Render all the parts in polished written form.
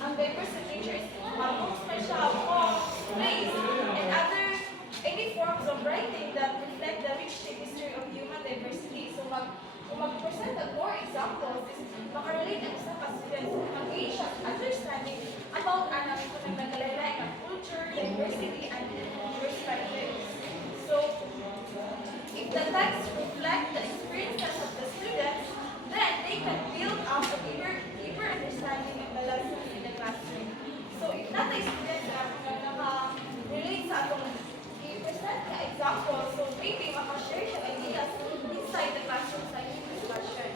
Ang diverse literature is books may siya, poems, plays, and other any forms of writing that reflect the rich history of human diversity. So kung mag-present of more examples, is makarelate ang isang students mag-gain siya understanding about ang nagkalaylay ng culture, diversity, and perspectives. So, if the text reflect the experiences of the students, then they can build up a deeper understanding of the lessons in the classroom. So, if not the students na naka-relate sa atong i-present na example, so maybe maka-share siya ideas inside the classroom sa yung discussion.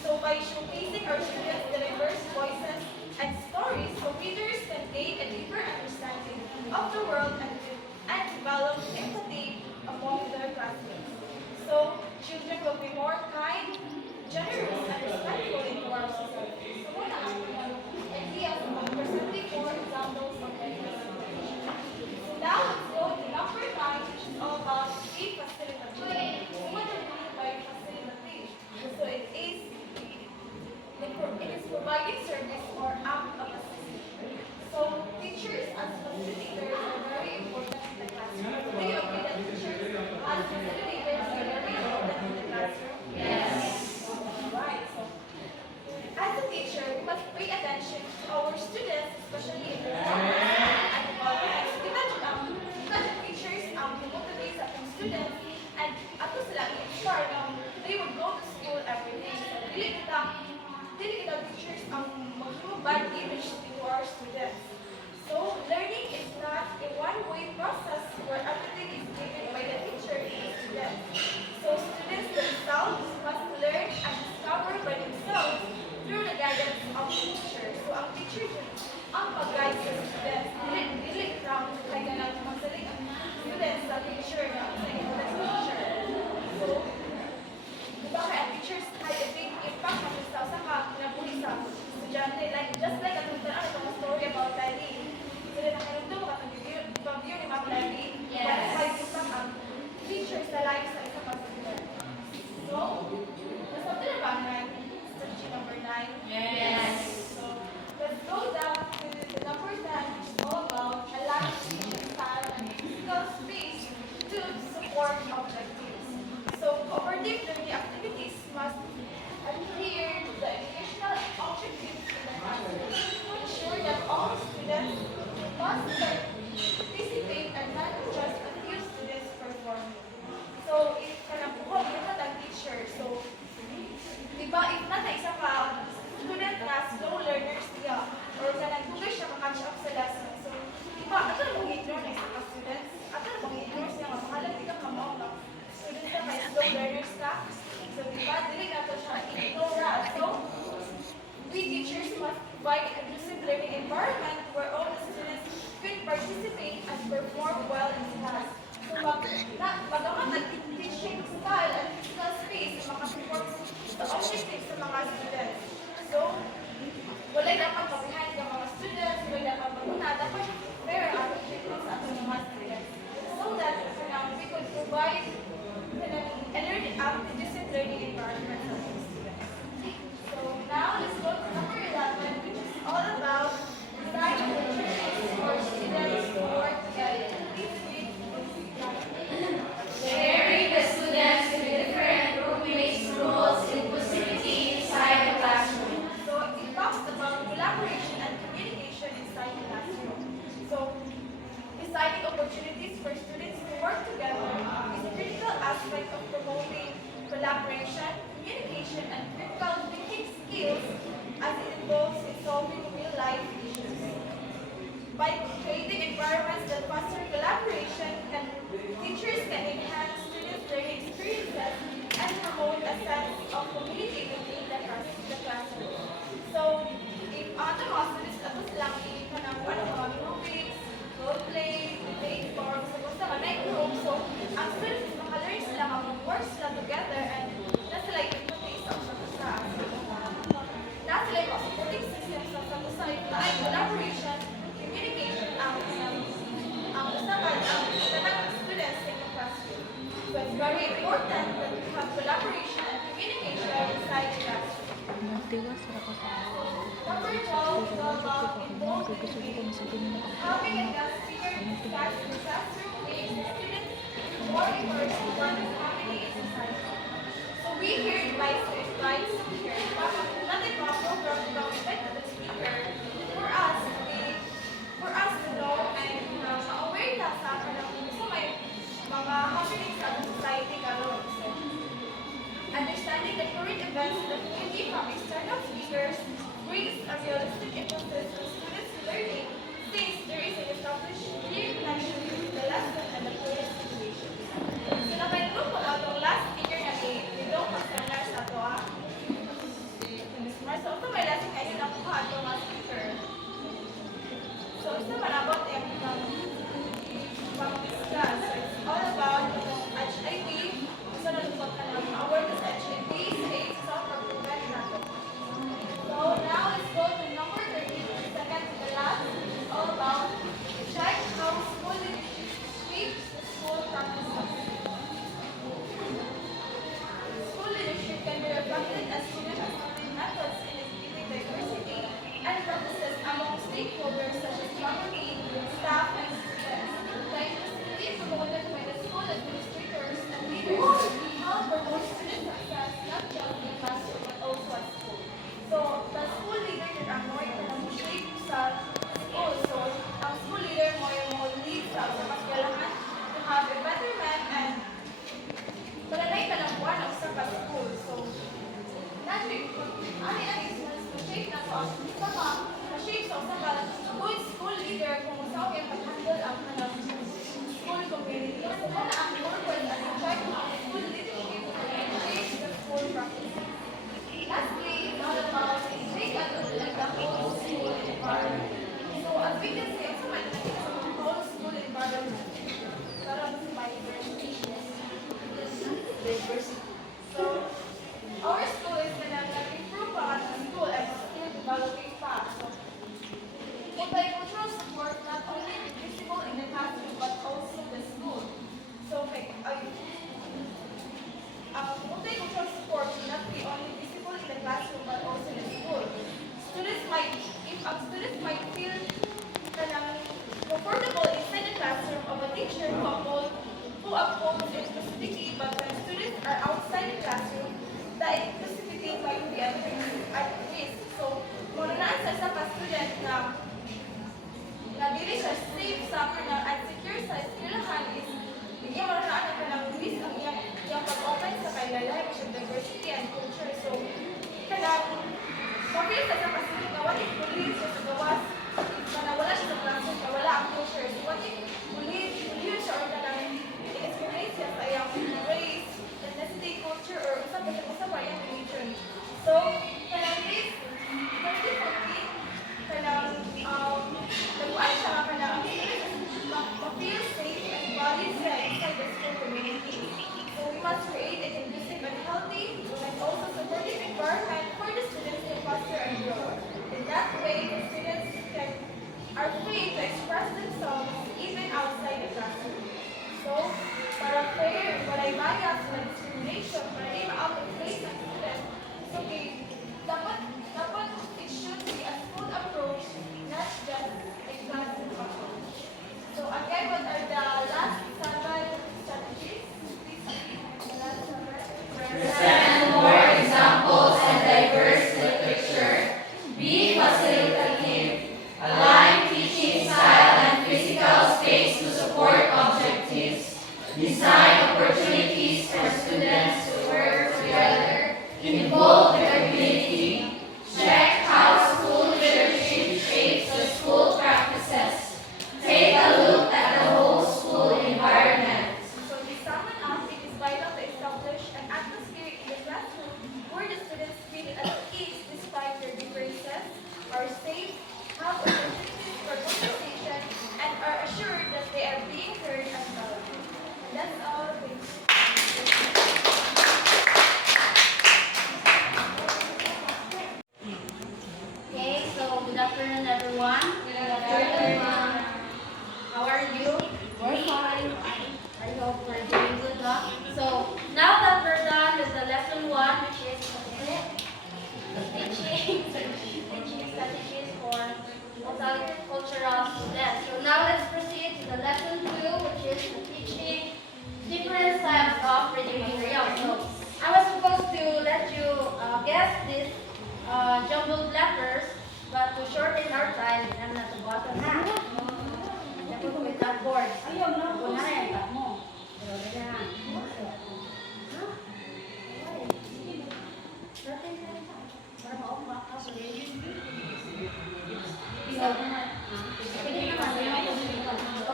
So, by showcasing our students the diverse voices and stories, so readers can gain a deeper understanding of the world and develop empathy among their classmates. So, children will be more kind, generous, and respectful in our society. So, muna ang ideas of presenting more examples of diversity. So, now let's go to number 9, which is all about the facilitative. So, what do we mean by facilitative? So, it is providing service or act of assistance. So, teachers as facilitators are very important in the classroom. Do you agree that teachers as facilitators are very important in the classroom? Yes. Right. So, as a teacher, we must pay attention to our students, especially in their and development. Because teachers motivate sa ating students and ato sila i-inspire na they would go to school every day. So, dili kita teachers ang mag-give bad image to our students. So, learning is not a one-way process where everything is given by the teacher to the students. So, students themselves must learn and discover by themselves through the guidance of the teacher. So, ang teacher ang pag-guide sa students, dili from kaya ganang magsaling ang students sa teacher na sa teacher. So, diba kaya ang teachers had a big impact on the sa kinabuhi sa estudyante. Just like ang itong story about Daddy. So, rin ang kanito, pag-view ni Ma'am Daddy, that's why impact ang teachers sa life sa isang student. So, nasabi na ba ang strategy number 9? Yes. So, let's go down to the number 10, which is all about aligning teaching style and physical space to support objectives. So, cooperative learning activities must adhere to the educational objectives in the classroom to ensure that all students must participate and not just a few students performing. So, if kanabuhog yun na ang teacher, so, diba, if na isa ka student na slow learners niya, or kanagtugay siya makatch up sa lesson, so, diba, ato na mong ignore na isa ka students, ato na mong ignore siya, makahalang di ka kamaw na student na may slow learners ka, so, diba, dili na ito siya ignore. So, we teachers must provide a conducive learning environment where all the students can participate and perform well in class. So, pag-amat ang teaching style and physical space na makasupport sa objectives sa mga students. So, wala dapat mag-behind ng mga students, wala dapat mag-una, dapat fair ang objectives sa ating mga students. So that we could provide a learning conducive learning environment for our students. So now let's go to number 11, which is all about design opportunities for students to work together. Please read. Sharing the students with different groupmates, rules, inclusivity inside the classroom. So it talks about collaboration and communication inside the classroom. So designing opportunities for students to work together is a critical aspect of promoting collaboration, communication, and critical thinking skills as it involves in solving real-life issues. By creating environments that foster collaboration, teachers can enhance students' learning experiences and promote a sense of community within the classroom. So, if ato mga students ato silang ikanang mga movies, role-play, debate forums, sa mga room, so ang students makalearn sila mag-work sila together and na sila yung sa usa. Na sila yung supporting system sa usa, ay collaboration, communication, ang usapan ang students in the classroom. So it's very important that we have collaboration and communication inside the classroom. Number 12 is all about Having a guest speaker discuss the classroom makes students more immersed in what is happening in society. So we hear advice here. Not a program from the speaker for us to know and ma-aware na sa kanang so may mga happenings sa society karon. So, understanding the current events in the community from external speakers brings a realistic emphasis on students' learning since there is an established clear connection between the lesson and the current situation. So napainulong ko itong last speaker nga ni Dong Pascalar sa ito Ms. Marcel, ito may lesson ngayon ako ha ito mga speaker. So ito manabot yung pang-discuss. So it's all about HIV. So nalubot ka ng awareness HIV, AIDS, self-prevent natin. So now let's go to number 13, second to the last. It's all about check how school leadership shapes the school practices. School leadership can be reflected as student assessment methods in exhibiting diversity and practices among stakeholders such as faculty, staff, and students. The inclusivity promoted by the school administrators and leaders help promote student success not just in classroom but also at school. So, the school leader yung ang more shape sa school. So, ang school leader mo yung lead sa kapasgalahan to have a betterment and palalay ka ng buwan ang sa school. So, ani shape na to ang shape sa good school leader kung sa yung pag-handle ang school community. So, muna ang purpose at check ang school leadership and shape the school practice. Lastly, it's all about take a look at the whole school environment. So, as we can see, so much the whole school environment. Parang by diversity. So, our school is improve ang school as a skill developing path. So, multicultural support not only visible in the classroom but also the school. So, multicultural support will not be only visible in the classroom but also in the school. Students might feel comfortable inside the classroom of a teacher who upholds inclusivity, but when students are outside the classroom, the inclusivity might be at risk. So, muna na sa isa pa student na dili siya safe sa kanang at secure sa eskwelahan is bigyan mo na ang kanang risk ang iyang pag-open sa kailalay siya diversity and culture. So, kanang mapil sa pa student na what if bullied siya sa gawas na wala siya sa classroom na wala ang culture. So, what if bullied siya or kanang i-discriminate siya sa iyang race, ethnicity, culture, or usap pa iyang religion. So, kanang this 2014, kanang nagbuan siya kanang ma-feel safe and body set inside the school community. So, we must create an inclusive and healthy and also supportive environment for the students to foster and grow. In that way, the students are free to express themselves even outside the classroom. So, para fair, walay bias, walang discrimination, para di ma-out of place ang student. So, dapat it should be a school approach, not just a classroom approach. So, again, what are the last 7 strategies? Please repeat the last 7. Present more examples and diverse literature. Be facilitative. Align teaching style and physical space to support objectives. Design opportunities for students to work together. Involve the of reading material. So I was supposed to let you guess these jumbled letters, but to shorten our time, I'm not button na. Dapat ko may blackboard. Ayaw na. Kung na yan, mo. Pero ganyan.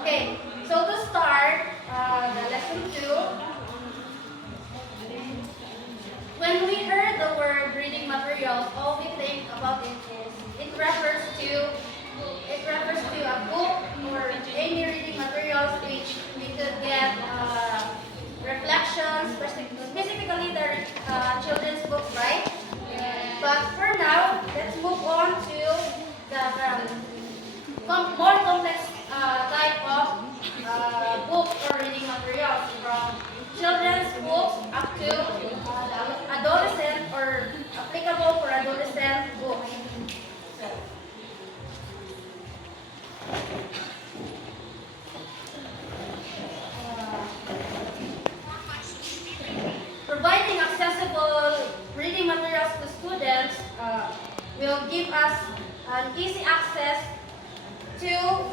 Okay, so to start the lesson 2, when we heard the word reading materials, all we think about it is it refers to a book or any reading materials which we could get reflections, specifically the children's book, right? But for now, let's move on to the more complex type of book or reading materials, from children's books up to adolescent or applicable for adolescent books. Providing accessible reading materials to students will give us an easy access to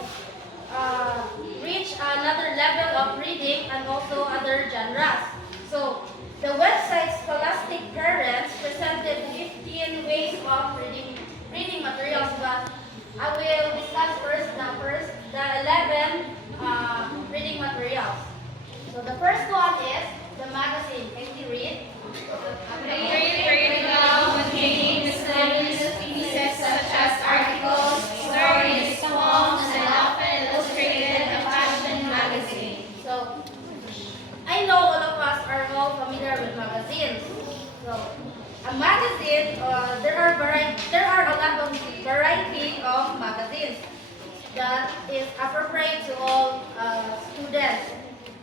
reach another level of reading and also other genres. So, the website Scholastic Parents presented 15 ways of reading materials, but I will discuss first the 11 reading materials. So, the first one is the magazine. Can you read? Periodical containing miscellaneous pieces such as articles, stories, poems, and often illustrated a fashion magazine. So, I know all of us are all familiar with magazines. So, a magazine, there are a lot of variety of magazines that is appropriate to all students.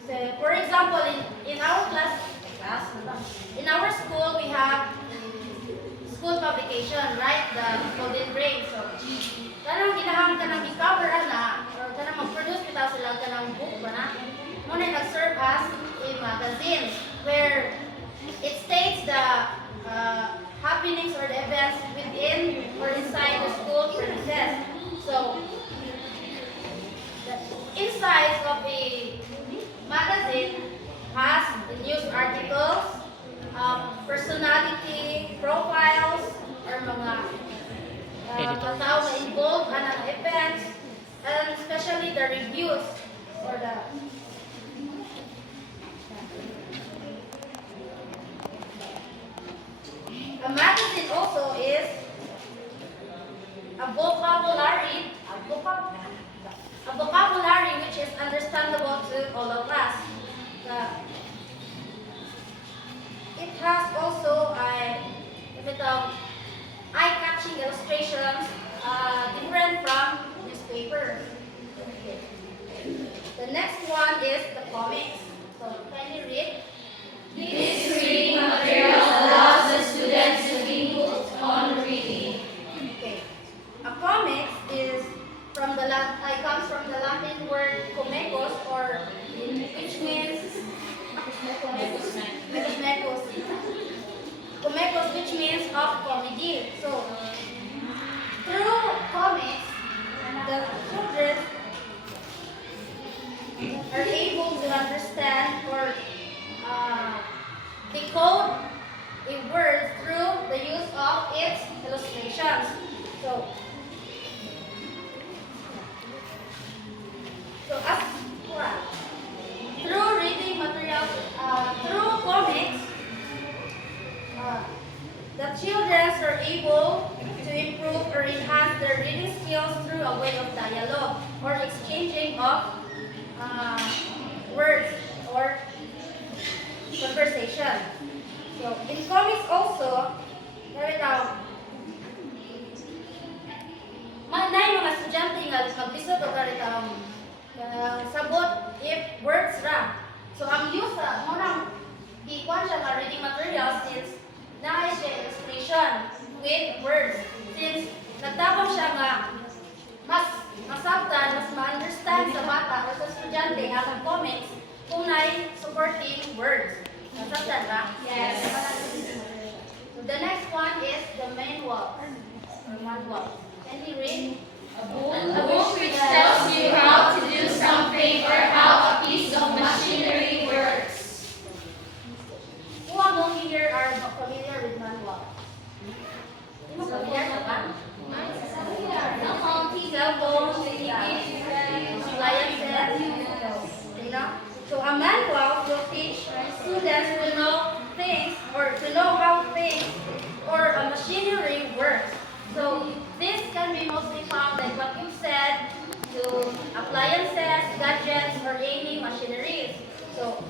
So, for example, in our in our school, we have school publication, right? The Golden Brain. So, kanang ginahan ka ng i-cover na, or kanang mag-produce kita sila ka ng book ba na, muna nag-serve as a magazine where it states the happenings or the events within or inside the school premises. So, the inside of a magazine has the news articles, personality profiles, or mga tao na involved na events, and especially the reviews or the a magazine also is a vocabulary which is understandable to all of us. It has also eye-catching illustrations different from newspapers. The next one is the comics. So can you read? This reading material allows the students to be hooked on reading. Okay. A comics comes from the Latin word comecos, which means comecos, which means of comedy. So through comics, the children are able to understand or decode a word through the use of its illustrations. So as well, through reading materials, through comics, the children are able to improve or enhance their reading skills through a way of dialogue or exchanging of words or conversation. So in comics also, mga estudyante nga maglisod o sabot if words ra. So ang use muna ikuan siya nga reading material since na siya illustration with words. Since nagtabang siya nga mas masabtan, mas ma-understand sa bata o sa estudyante ang comics kung may supporting words. Nasabtan ba? Yes. So the next one is the manual or manual. Can you read? A book which tells you how to do something or how a piece of machinery works. Who among you here are familiar with manual? Hindi mo familiar ka ba? Cellphones, TVs, appliances. You know? So a manual will teach students to know things or to know how things or a machinery works. So this can be mostly found like what you've said to appliances, gadgets, or any machineries. So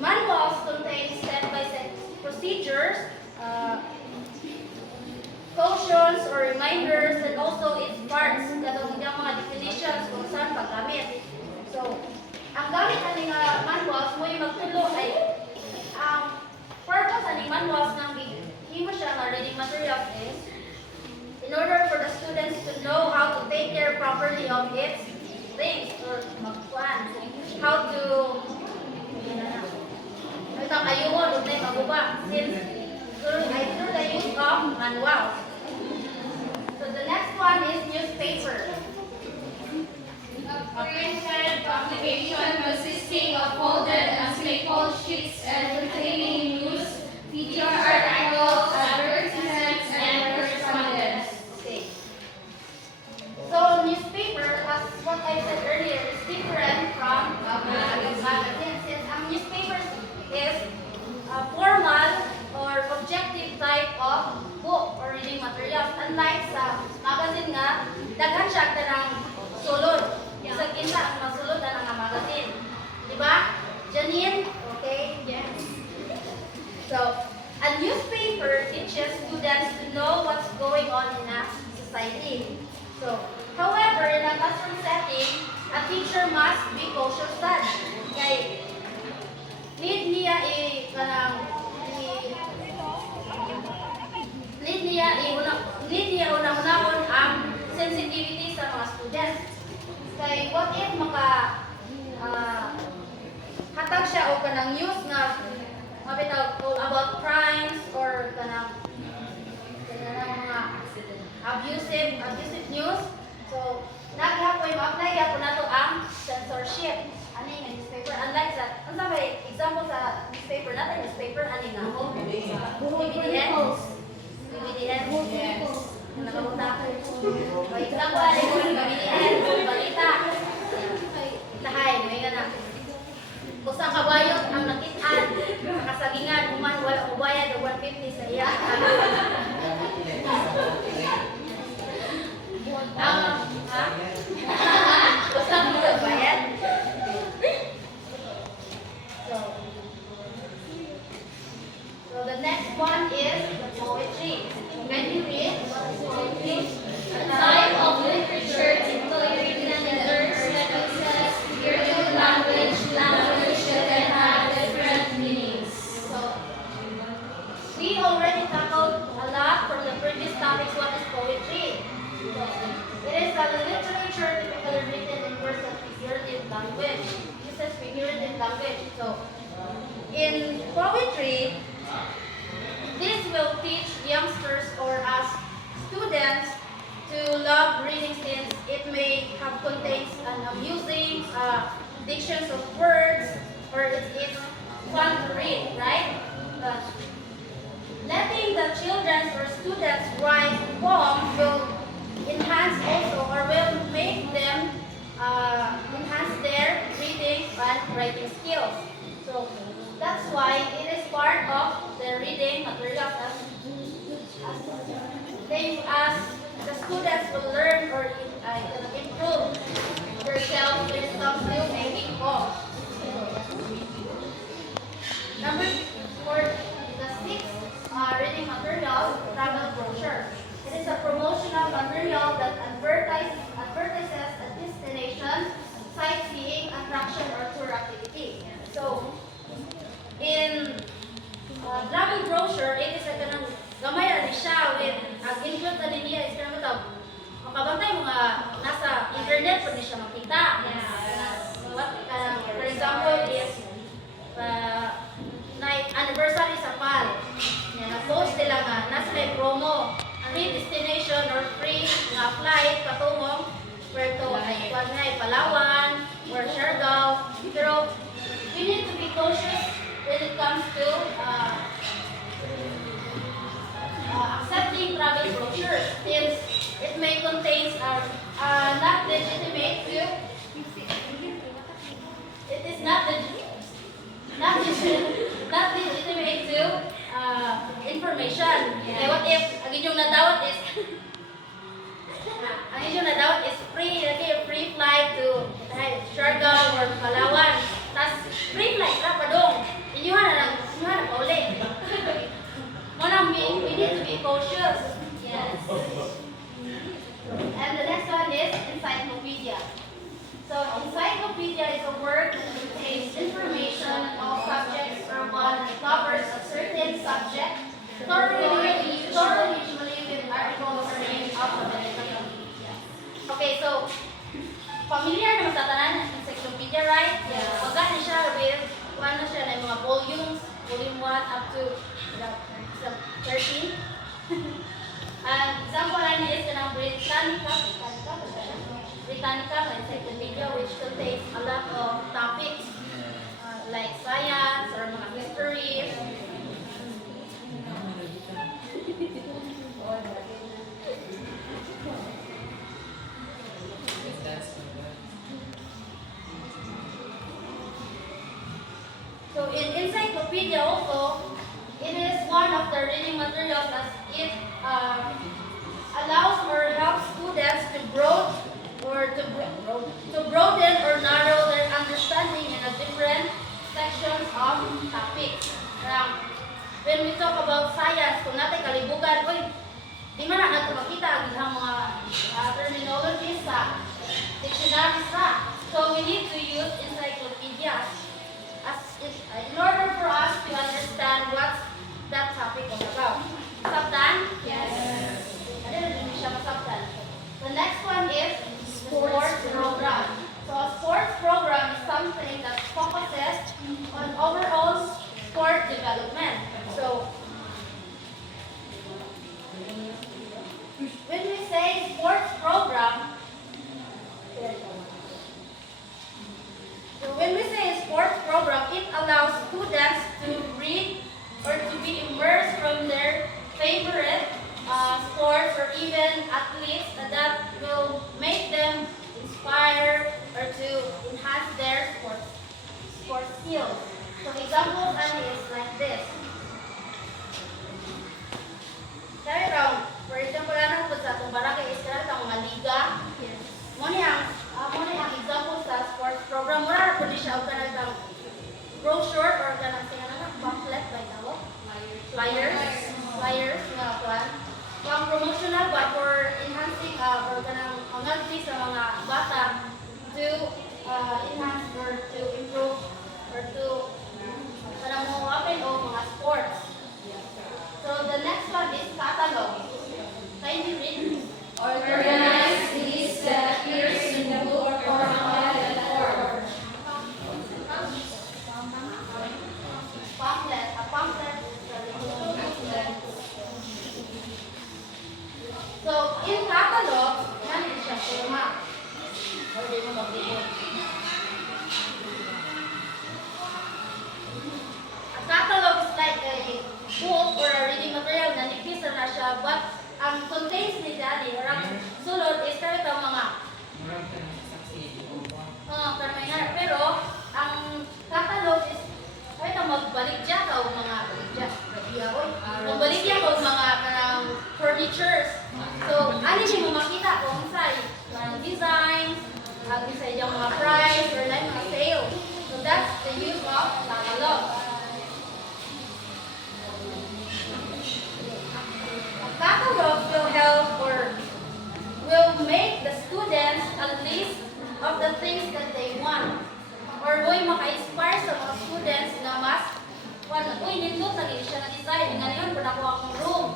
manuals contain step-by-step procedures, cautions or reminders, and also its parts, katong yung mga definitions kung saan paggamit. So, ang gamit aning manuals mo yung magtulo ay ang purpose aning manuals ng himo siya nga reading materials is in order for the students to know how to take care properly of its things or magkuhan, how to ito ayuhon ug nay maguba since through the use of manuals. So the next one is newspaper. A printed publication consisting of folded and stapled sheets and containing news, feature articles, advertisements, and correspondence. Okay. So newspaper, as what I said earlier, is different from magazine since ang newspaper is a formal or objective type of book or reading materials. Unlike sa magazine nga, daghan siya ng sulod. Isang kinsa ang masulod na nga magazine. Diba? Janine? Okay? Yes. So, a newspaper teaches students to know what's going on in a society. So, however, in a classroom setting, a teacher must be cautious that. Kay, need niya unahon ang sensitivity sa mga students. Kay what if hatag siya o kanang news nga mabitaw about crimes or kanang mga abusive news. So naghapoy ma-apply gyapon nato ang censorship ani nga newspaper. Unlike sa unsa ba example sa newspaper natin ani nga BBDN. Yes. Nakabuta ko. May example ani ko BBDN balita. Lahay may ganang kusang kabayot ang nakit-an, nakasagingan, human wala ko bayad o 150 sa iya. Kusang mo bayad? So the next one is poetry. Can you read? Poetry. A type of literature typically written in verse that uses figurative language that can have different meanings. So we already tackled a lot from the previous topics. What is poetry? So, it is a literature typically written in verse of figurative language. Uses figurative language. So in poetry, this will teach youngsters or us students to love reading since it may have contains an amusing dictions of words or it's fun to read, right? Letting the children or students write poems will enhance also or will make them enhance their reading and writing skills. So that's why it is part of the reading materials as the students will learn or improve themselves when it comes to making poems. Number 4, the 6th reading material, travel brochure. It is a promotional material that advertises a destination, sightseeing, attraction, or tour activity. So, in travel brochure, it is a ganang gamay na siya with include na niya is kanang ito makabantay mga nasa internet pwede siya makita. For example is flight patungong Puerto Palawan or Siargao. Pero we need to be cautious when it comes to accepting travel brochures since it may contain not legitimate to it is not not legitimate to information. Eh, what if ang inyong nadawat is free flight to Siargao or Palawan. Tas free flight ra pa dong. Inyuhan na pauli. We need to be cautious. Yes. And the next one is encyclopedia. So encyclopedia is a word that contains information on all subjects or one that covers a certain subject, thoroughly usually with articles arranged alphabetically. Okay, so familiar naman sa tanan encyclopedia, right? Yeah. Pagka na siya with one na siya na mga volume 1 up to 13. And example line is kanang Britannica encyclopedia, which contains a lot of topics like science or mga histories. So in encyclopedia also, it is one of the reading materials as it allows or helps students to broaden or narrow their understanding in a different sections of topics. When we talk about science, kung natin kalibugan, di man na natin makita ang ilang mga terminologies sa dictionaries na. So we need to use encyclopedias in order for us to understand what's that topic all about. Sabtan? Yes. Ano rin siya masabtan? The next one is sports program. So a sports program is something that focuses on overall sport development. So when we say sports program, it allows students to read or to be immersed from their favorite sports or even athletes that will make them inspire or to enhance their sports skills. So examples is like this. For example, sa itong barangay is ang mga liga. Muna ang example sa sports program. Muna po siya ang kanang brochure or kanang pamphlet by tawag. Flyers nga plan. Pang promotional ba for enhancing or kanang ngalpi sa mga bata to enhance or to improve or to kanang mo open o mga sports. So the next one is catalog. Kindly read. Organized list that appears in the book or pamphlet form. A pamphlet. So in catalog, yan is siya forma. Or di mo magbibig. A catalog is like a book or a reading material na nipis na siya, but ang contains ni Daddy or ang sulod is kahit ang mga pero ang catalog is kahit ang magbaligya ka o mga magbaligya ka o mga kanang furnitures. So, ano niyo mo makita kung sa'y designs, ang isa yung mga price or like mga sales. So, that's the use of catalog. Catalog will help or will make the students a list of the things that they want. Or maka-inspire sa mga students na mas nindot lagi siya na design, ngayon pa ako akong room.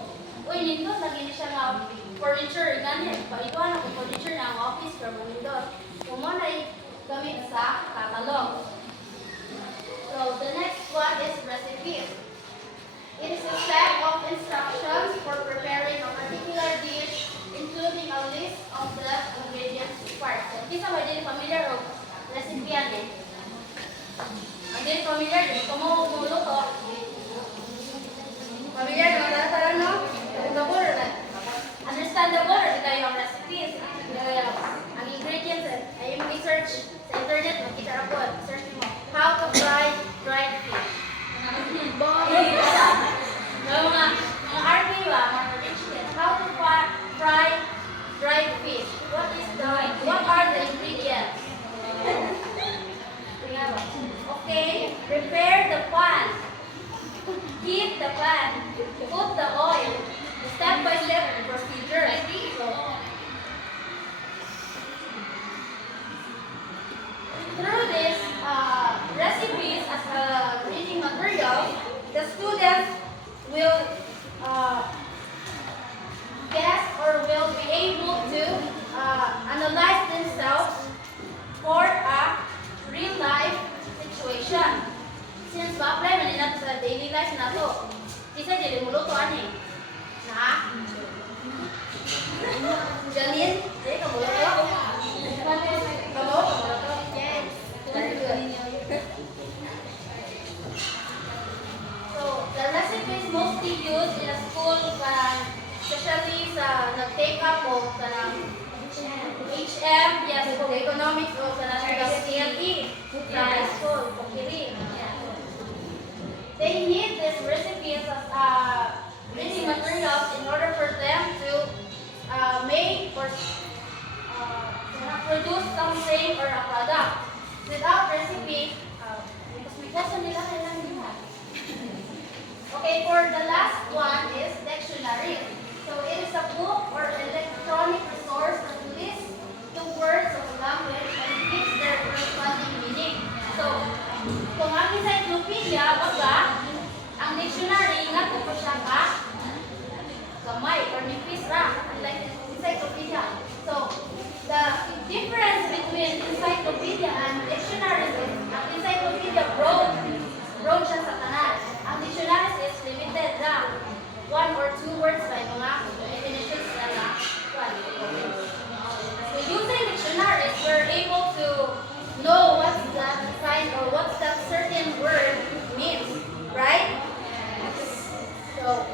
Nindot lagi siya na furniture, ganyan. Paiguan ako furniture na ang office pero nindot. Kung mo na gamit sa catalog. So the next one is recipes. It is a set of instructions for preparing a particular dish, including a list of the ingredients required. So, kisa ba din familiar o recipe yan din? Ang din familiar din, kung mo luto, familiar naman tara no? Understandable na. Understandable or kita yung recipes. Ang ingredients ay yung i-search sa internet, makita na po, search mo. How to fry dried fish. Mga RP ba, mga traditions. How to fry dried fish. What are the ingredients? Okay, prepare the pan. Heat the pan. Put the oil. Step-by-step procedure. Through these recipes as a reading material, the students will guess or will be able to analyze themselves for a real-life situation. Since ma-apply man nila sa daily life na to, isa dili mo luto ani. Na? Janine, dili ka mo luto? Kamu? Yes. Very good. So, the recipe is mostly used in a school, especially sa nag-take up o sa HM, yes, for economics o sa CLE, sa high school, pagkiri. They need these recipes as reading materials in order for them to make or produce something or a product. Without recipe, okay, for the last one is dictionary. So it is a book or electronic resource that lists the words of a language and gives their corresponding meaning. So, kung ang encyclopedia, baga, ang dictionary, nga po siya ka, gamay or nipis ra, like encyclopedia. So, the difference between encyclopedia and dictionary is, ang encyclopedia broad siya sa kanan. Ang dictionary is limited na 1 or 2 words by mga definitions na na. So, using dictionaries, we're able to know what's that sign or what's that certain word means, right? So,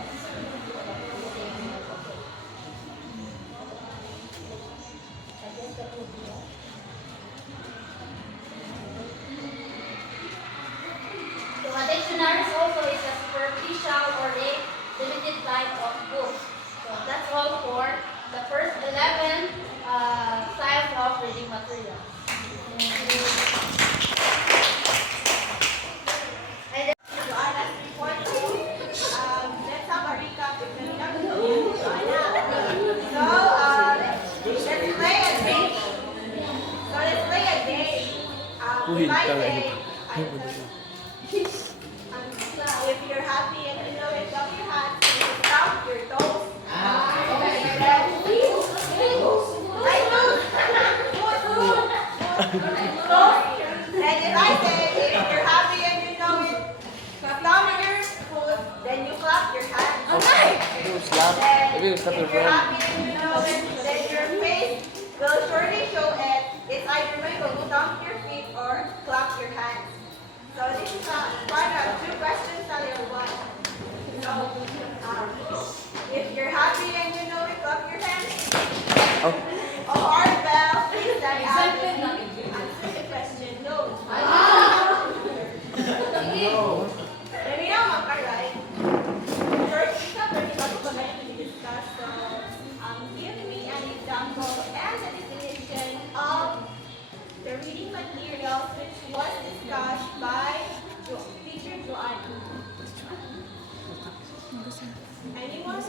a dictionary also is a superficial or a limited type of book. So that's all for the first 11 styles of reading material. And then, Joanna's report. Let's have a recap if you're not know. So, let's play a game. So, let's play a game. If I say, if you're happy and you know it, clap your hands, stomp your toes. Right toes. And if I say, if you're happy and you know it, stomp your foot, then you clap your hands. Okay. Then, if you're happy and you know it, then your face will surely show it. It's either way, will stomp your feet or clap your hands. So this is part of 2 questions that are one. So if you're happy and you know it, clap your hands. Oh, hard bell, please stand up. Answer the question. No. Dali na magka-right. First, we're going to discuss. So give me an example and a definition of the reading materials which was discussed by teacher Joanna. Anyone?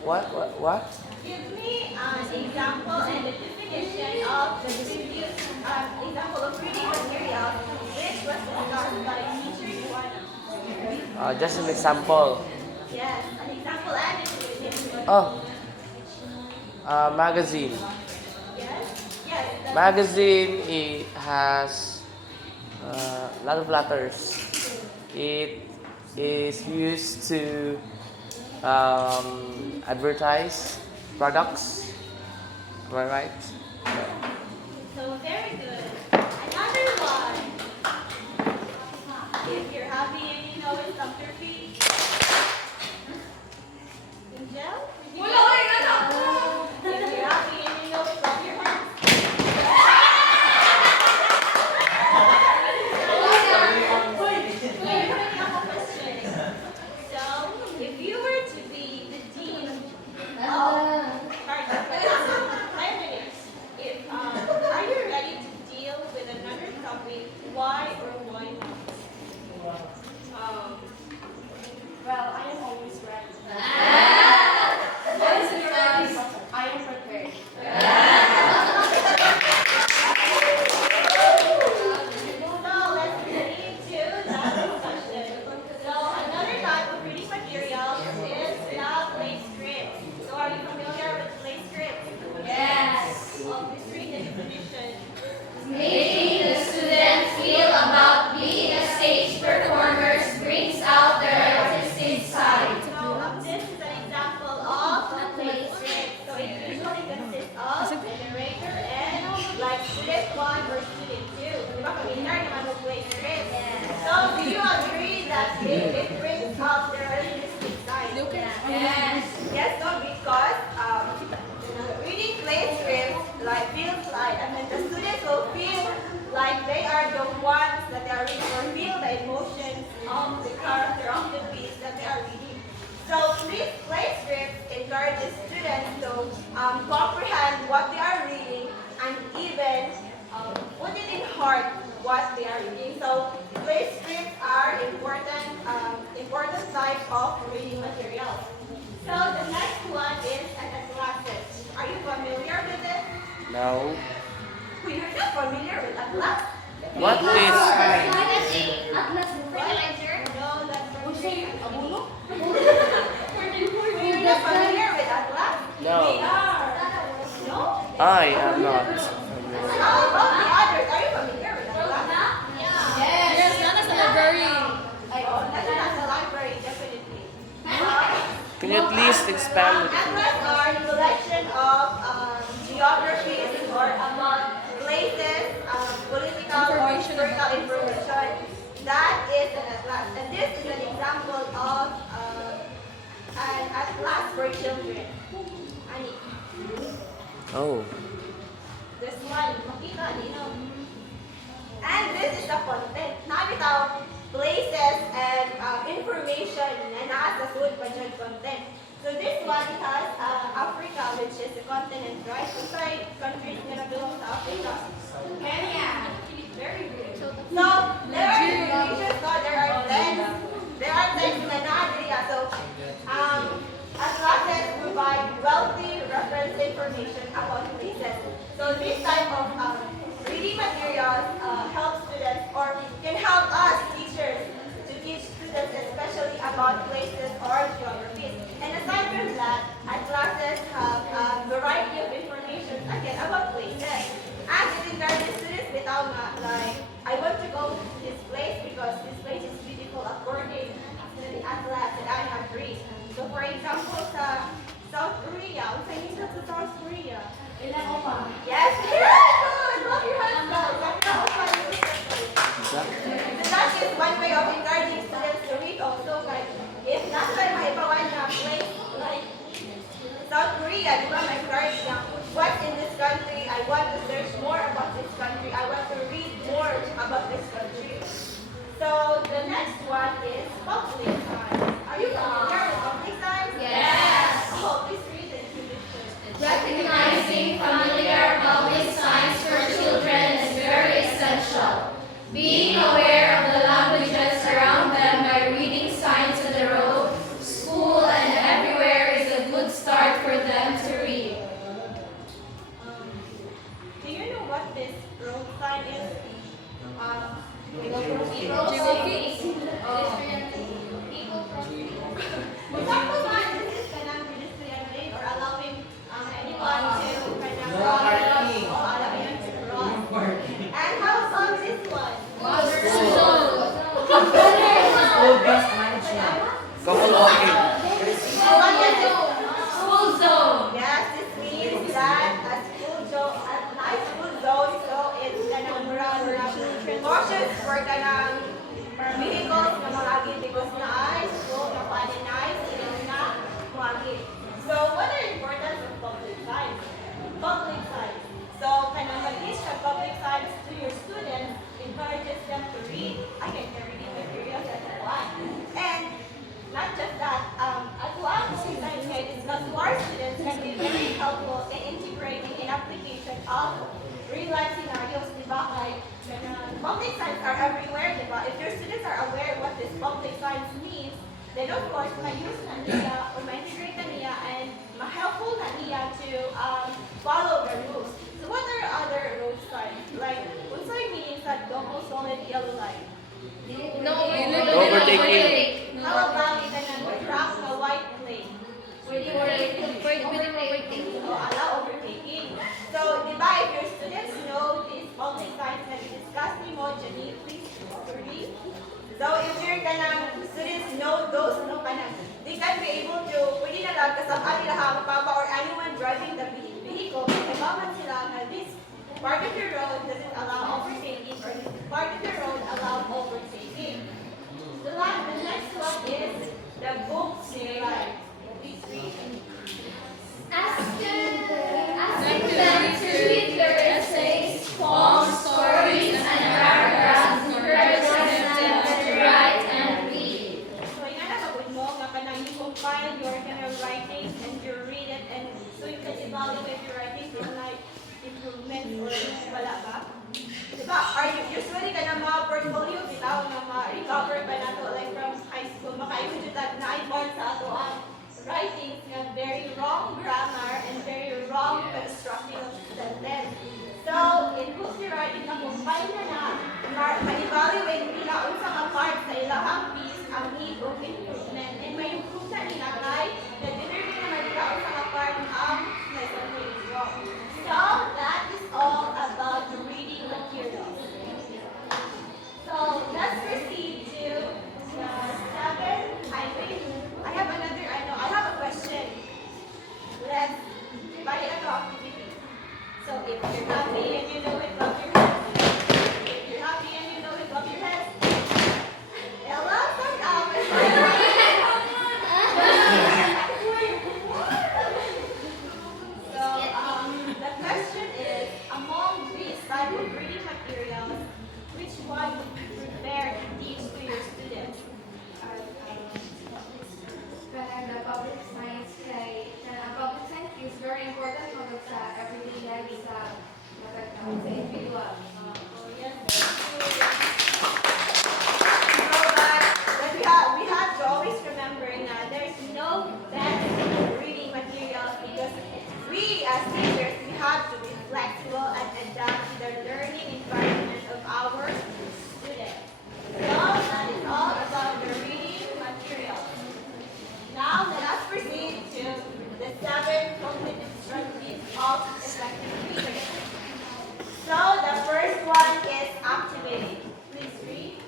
What? Give me an example and a definition of the previous example of reading materials which was discussed by teacher Joanna. Just an example. Yes, an example and a definition. Magazine. Yes? Yes. Magazine, it has a lot of letters. It is used to advertise products Am I right? So very good. Another one. If you're happy and you know it, stomp your feet. Angel? Wala, wala, wala. If you're happy and you know it, clap your hands. So, if you were to be the dean of, are you ready to deal with another topic? Why or why not? Well, I am always ready. What is your I am prepared. So let's proceed to the discussion. So another type of reading material is the play script. So are you familiar with play script? Yes. Please read the definition. Making the students feel about being a stage performers brings out their artistic side. So this is an example of a play script. So it usually consists of a narrator and like student 1 or student 2. Di ba familiar naman with play script? So do you agree that it brings out their artistic side? Yes. Yes, no, because reading play scripts like feels like, and then the students will feel like they are the ones that they are reading or feel the emotions of the character of the piece that they are reading. So these play scripts encourages students to comprehend what they are reading and even put it in heart what they are reading. So play scripts are important type of reading materials. So the next one is atlases. Are you familiar with it? No. You're not familiar with atlas? What is Atlas fertilizer. No, that's for Abulo? You're not familiar with atlas? No. We are. No? I am not. How about the others? Are you familiar with atlas? Yes, Nana's a library. Oh, that's not the library, definitely. Can you at least expand it? Atlas are a collection of geographies or about places, political or historical information. That is an atlas. And this is an example of an atlas for children. Ani, Oh. this one, makita, you know. And this is the content. Nakita places and information na nasa suod pa dyan content. So this one has Africa, which is the continent, right? So try countries na belong to Africa. Kenya. Very good. So there are information, no? There are texts. There are texts na naadriya. So atlases provide wealthy reference information about places. So this type of reading materials help students or can help us teachers to teach students especially about places or geographies. And aside from that, atlases have a variety of information again about places. And it encourages students without like, I want to go to this place because this place is beautiful according to the atlas that I have read. So for example, sa South Korea, what's the name of South Korea? Yes, very good. Love your hands down. So that is one way of encouraging students to read also. Like, if last time I ever na place like South Korea, di ba, ma-encourage na what's in this country, I want to search more about this country, I want to read more about this country. So the next one is public science. Are you familiar with public science? Yes. Oh, please read the definition. Recognizing familiar public signs for children is very essential. Being aware of the languages around them by reading signs on the road, school, and everywhere is a good start for them to read. Do you know what this road sign is? Example one, this is kanang pedestrian lane or allowing anyone to kanang allowing to cross. And how about this one? Couple walking. What is it? School zone. Yes, this means that a school kanang vehicles na mga agit because na ay school na paninay sila na mga agit. So what are the importance of public science? Public science. So kanang mag-teach ka public science to your students encourages them to read. I can reading materials as one. And not just that, as well, public science guide is not to our students can be very helpful in integrating in application of real life scenarios, di ba? Like, public science are everywhere, di ba? If your students are aware what this public science means, then of course, ma-use na niya or ma-integrate na niya and ma-helpful na niya to follow the rules. So what are other road signs? Like, road sign means that double solid yellow line. No Overtaking. How about the track na white plane? So, allow overtaking. So, di ba, if your students know these public signs na discuss ni mo, Jenny, please read. So, if your students know those, no, they can be able to, pwede na lang, kasama nila papa or anyone driving the vehicle, ibaman sila na this part of the road doesn't allow overtaking or this part of the road allow overtaking. The next one is the book series. Please read. Asking them to read their essays, poems, stories, and paragraphs encourages them to write and read. So, inanapagod mo nga kanang you compile your writings and you read it and so you can evaluate your writings in like improvements or wala ba? Diba? Are you usually ka na mga portfolio bitaw na ma-recover pa na to like from high school maka-include that na i-part sa ato ang writings nga very wrong grammar and very wrong constructing of sentence. So, in book writing na compile na ma-evaluate nila unsa nga part sa ilahang piece ang need of improvement and may improve na nila kay na-determine naman nila unsa nga part ang lesson is wrong. So, that is all about the reading materials. So, let's proceed to the seventh. I have another, I have a question. Let's divide it into activity. So, if you're happy and you know it, clap your hands. If you're happy and you know it, clap your hands. Ella, stand up. So, the question is, among these type of reading materials, which one would you prefer to teach to your students? The public science public science is very important for sa everyday life sa individual. Oh, yes, thank you. So, but we have to always remember that there's no best reading materials because we as teachers, we have to be flexible and adapt to the learning environment of our students. So, that is all about the reading materials. Now, let us proceed to the 7 cognitive strategies of effective reading. So, the first one is activating. Please read.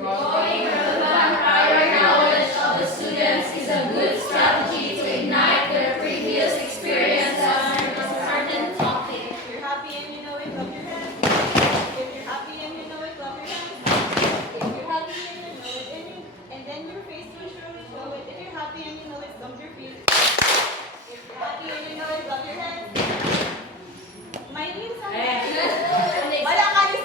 Growing relevant prior knowledge of the students is a good strategy to ignite their previous experiences on a certain topic. If you're happy and you know it, clap your hands. If you're happy and you know it, clap your hands. If you're happy and you know it, and then your face will surely show it. If you're happy and you know it, stomp your feet. If you're happy and you know it, clap your hands. My name is Wala ka ni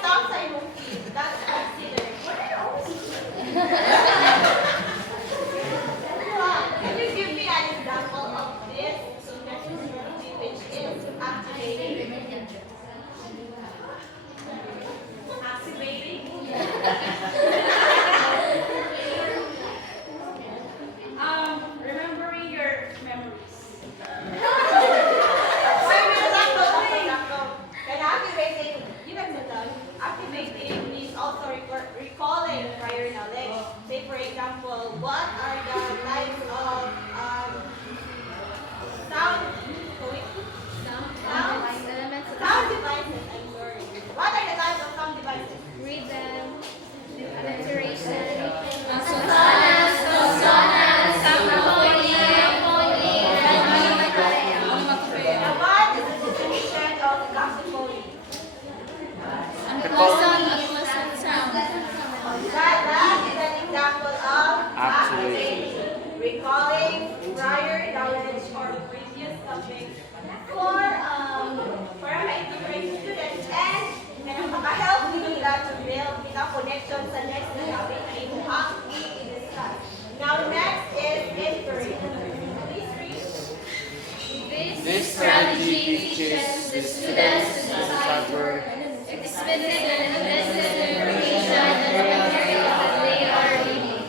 specific and consistent information and the material that they are reading.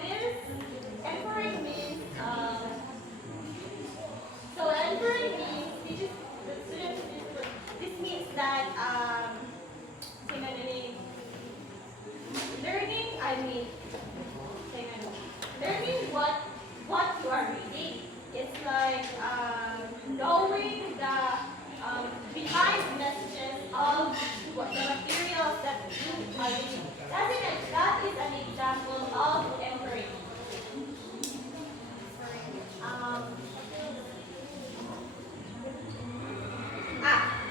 This empowering means, so empowering means, teaches the students this means that, learning, learning what you are reading. It's like knowing the behind messages of what the materials that you are reading. That is an example of empowering. Um,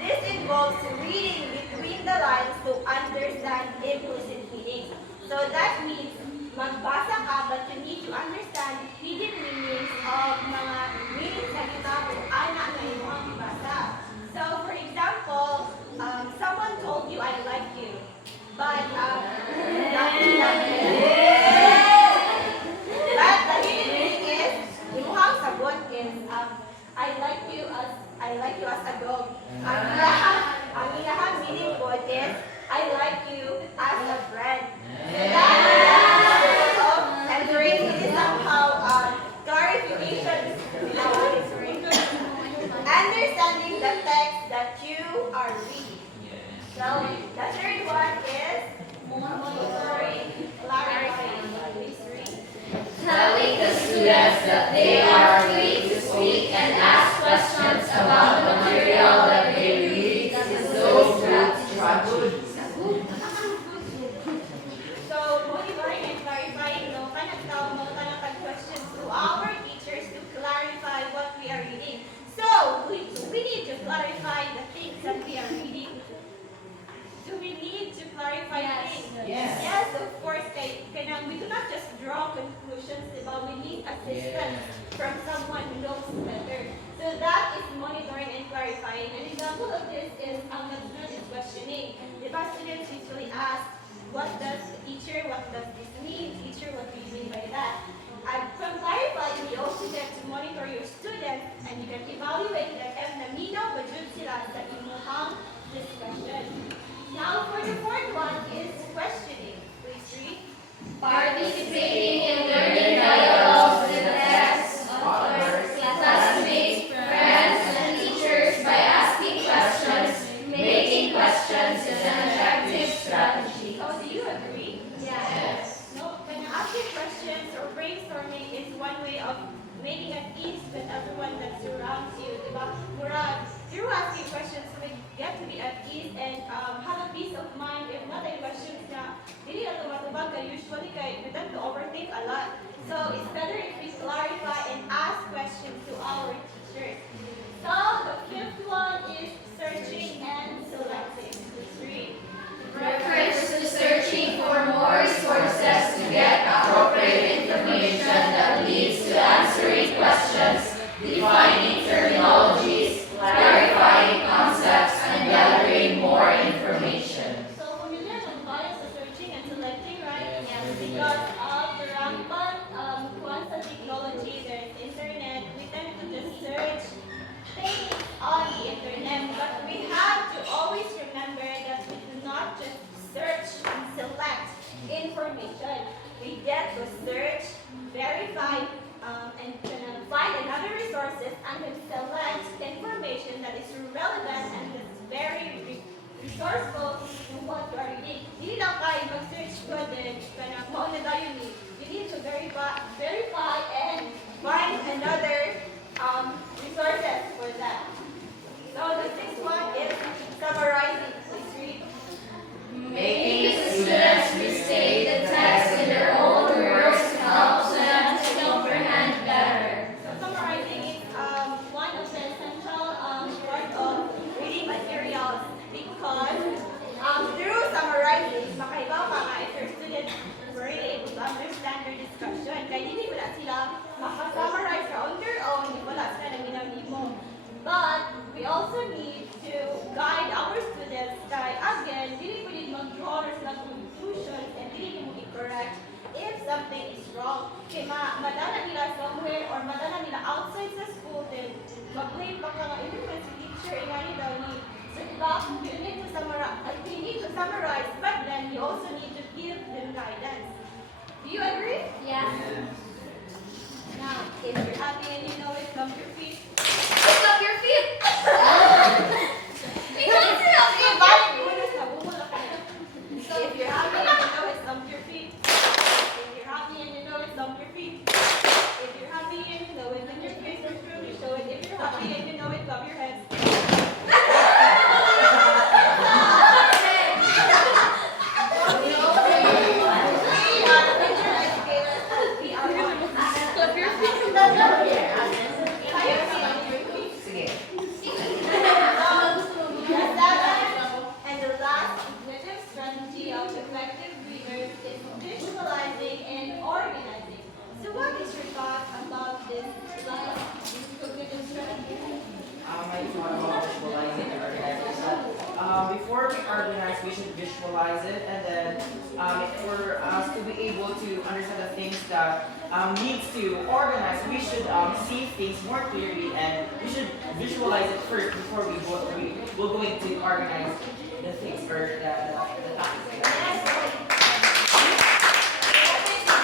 this involves reading between the lines to understand implicit meanings. So that means magbasa ka, but you need to understand hidden meanings of mga meanings na gitabo ana na imong ibasa. So for example, someone told you I like you, but the hidden meaning is imong sagot is I like you as a dog. Ang ilahang meaning po is I like you as a friend. And it is somehow clarification. Understanding the text that you are reading. So the third one is monitoring, clarifying. Please read. Telling the students that they are free to speak and ask questions about the material that they read is those strategies. So monitoring and clarifying, no, kanagtaw mo tanang questions to our teachers to clarify what we are reading. So we need to clarify the things that we are reading. Do we need to clarify things? Yes, of course. We do not just draw conclusions, but we need assistance from someone who knows better. So that is monitoring and clarifying. An example of this is is questioning. The students usually ask, what does this mean? Teacher, what do you mean by that? And from clarifying, you also get to monitor your students and you can evaluate them if naminaw ba jud sila sa imuhang discussion. Now for the fourth one is questioning. Please read. Participating in learning dialogues with the text, authors, classmates, friends, and teachers by asking questions. Making questions is an effective strategy. Oh, do you agree? Yes. No, when asking questions or brainstorming is one way of making at ease with everyone that surrounds you. Diba? Through asking questions, we get to be at ease and have a peace of mind. If not ay questions na, dili na tumatubag ka usually kay we tend to overthink a lot. So it's better if we clarify and ask questions to our teachers. So the fifth one is searching and selecting. Let's read. Refers to searching for more resources to get appropriate information that leads to answering questions, defining terminologies, clarifying concepts, and gathering more information. So familiar with bias of searching and selecting, right? Yes. Because of the rampant quantum technology, there's internet, we tend to just search things on the internet. But we have to always remember that we do not just search and select information. We get to search, verify, and find another resources and then select information that is relevant and that's very resourceful to what you are reading. Hindi lang kayo mag-search ko din kanang mao na dayon ni. You need to verify and find another resources for that. So the sixth one is summarizing. Please read. Making students restate the text in their own words helps them to comprehend better. So summarizing is one of the essential part of reading materials because through summarizing, makaibaw ka nga if your students were really able to understand their discussion. Kaya hindi wala sila makasummarize ka on their own, hindi wala sila nang ginamimo. But we also need to guide our students kay again, dili ko din mag-draw or sila conclusions and dili ko mo i-correct if something is wrong. Kaya madala nila somewhere or madala nila outside sa school, then mag-blame pa ka nga, even when si teacher, ingani daw ni. So diba, you need to summarize, but then you also need to give them guidance. Do you agree? Yeah. Now, if you're happy and you know it, stomp your feet. Pick up your feet. Because you're happy. Balik muna sa bumula ka na. If you're happy and you know it, stomp your feet. If you're happy and you know it, stomp your feet. If you're happy and you know it, then your face will truly show it. If you're happy and you know it, clap your hands. And the last cognitive strategy of effective readers is visualizing and organizing. So what is your thought about this last cognitive strategy? My thought about visualizing and organizing is that before we organize, we should visualize it, and then for us to be able to understand the things that needs to organize, we should see things more clearly, and we should visualize it first before we're going to organize the things or the tasks.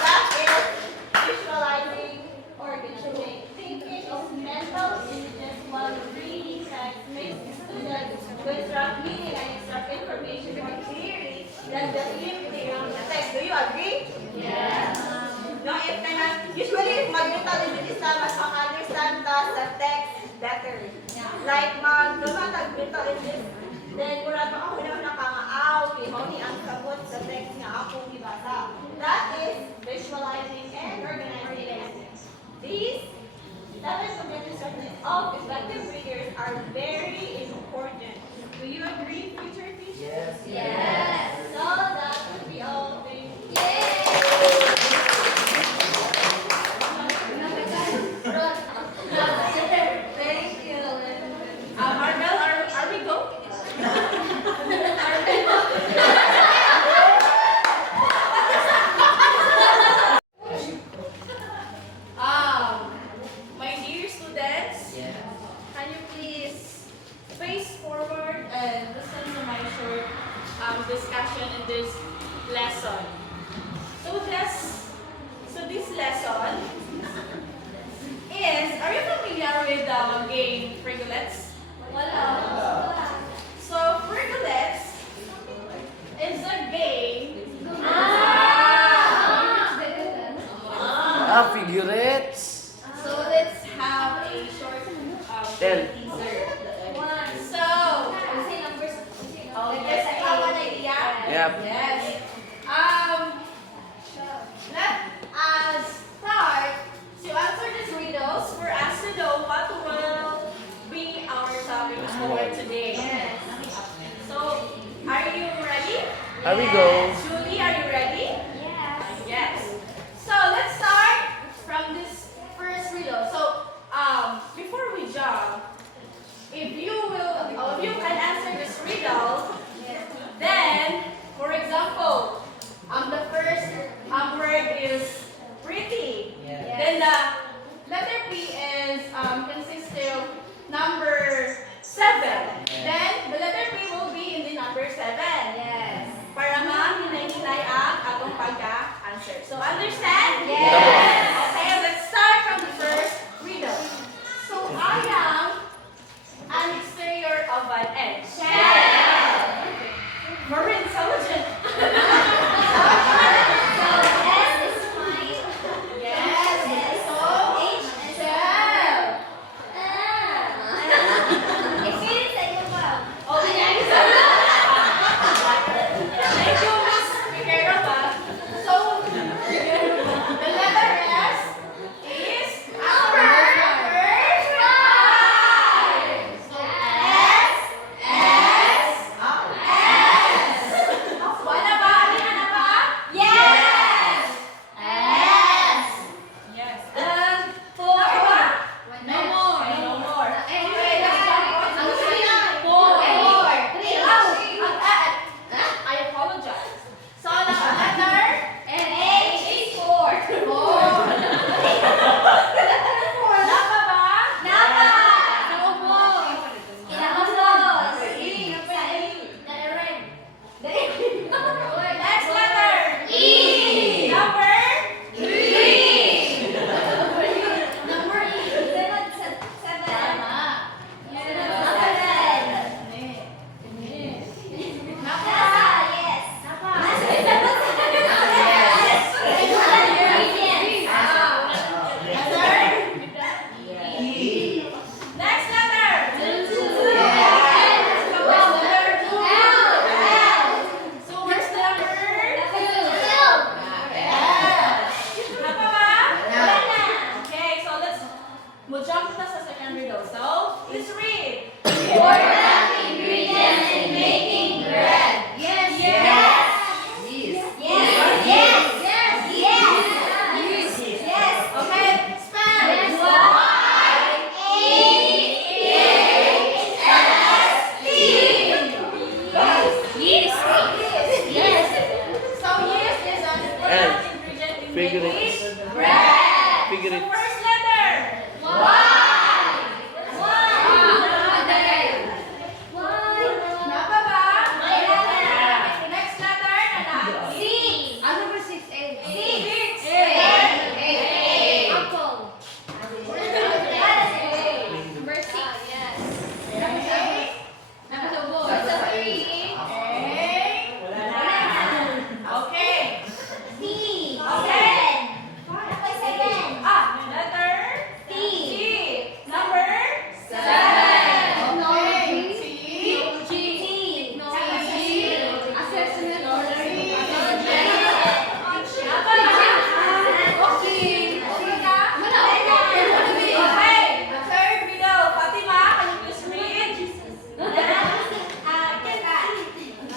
That is visualizing, organizing. Thinking of mental images while reading text makes students to extract meaning and extract information more clearly than the limiting on the text. Do you agree? Yes. No, usually if mag-mental images na, mas maka-understand ka sa text better. Like mag-mental images, then murad mo ako na nakangaaw, pihaw ni ang sabot sa text nga akong ibasa. That is visualizing and organizing. These 7 cognitive strategies of effective readers are very important. Do you agree, future teachers? Yes. Yes. So that would be all. Thank you. Thank you. Marvel, are we go? My dear students, can you please face forward and listen to my short discussion in this lesson. So this lesson is, are you familiar with the game Frigolets? Wala. So Frigolets is a game. Figurates. So let's have a short Tell. teaser. So, Say numbers. let's have an idea. Yep. Yes. Let us start to answer these riddles for us to know what will be our topic for today. So, are you ready? Here we go. Julie, are you ready? Yes. Yes. So let's start from this first riddle. So before we jump, if you can answer this riddle, then for example, the first word is pretty. Then the letter P is consists of number 7. Then the letter P will be in the number 7. Yes. Para ma-hinay Figurates. Bread. Figurates. So first letter. Napa ba? Next letter, nana. Ano ba 6A? Six. Apple. Number 6. Yes. Number 3. Okay. Letter T. Number Assessment. Okay. Third video. Fatima, can you please read? Number 8. Wala.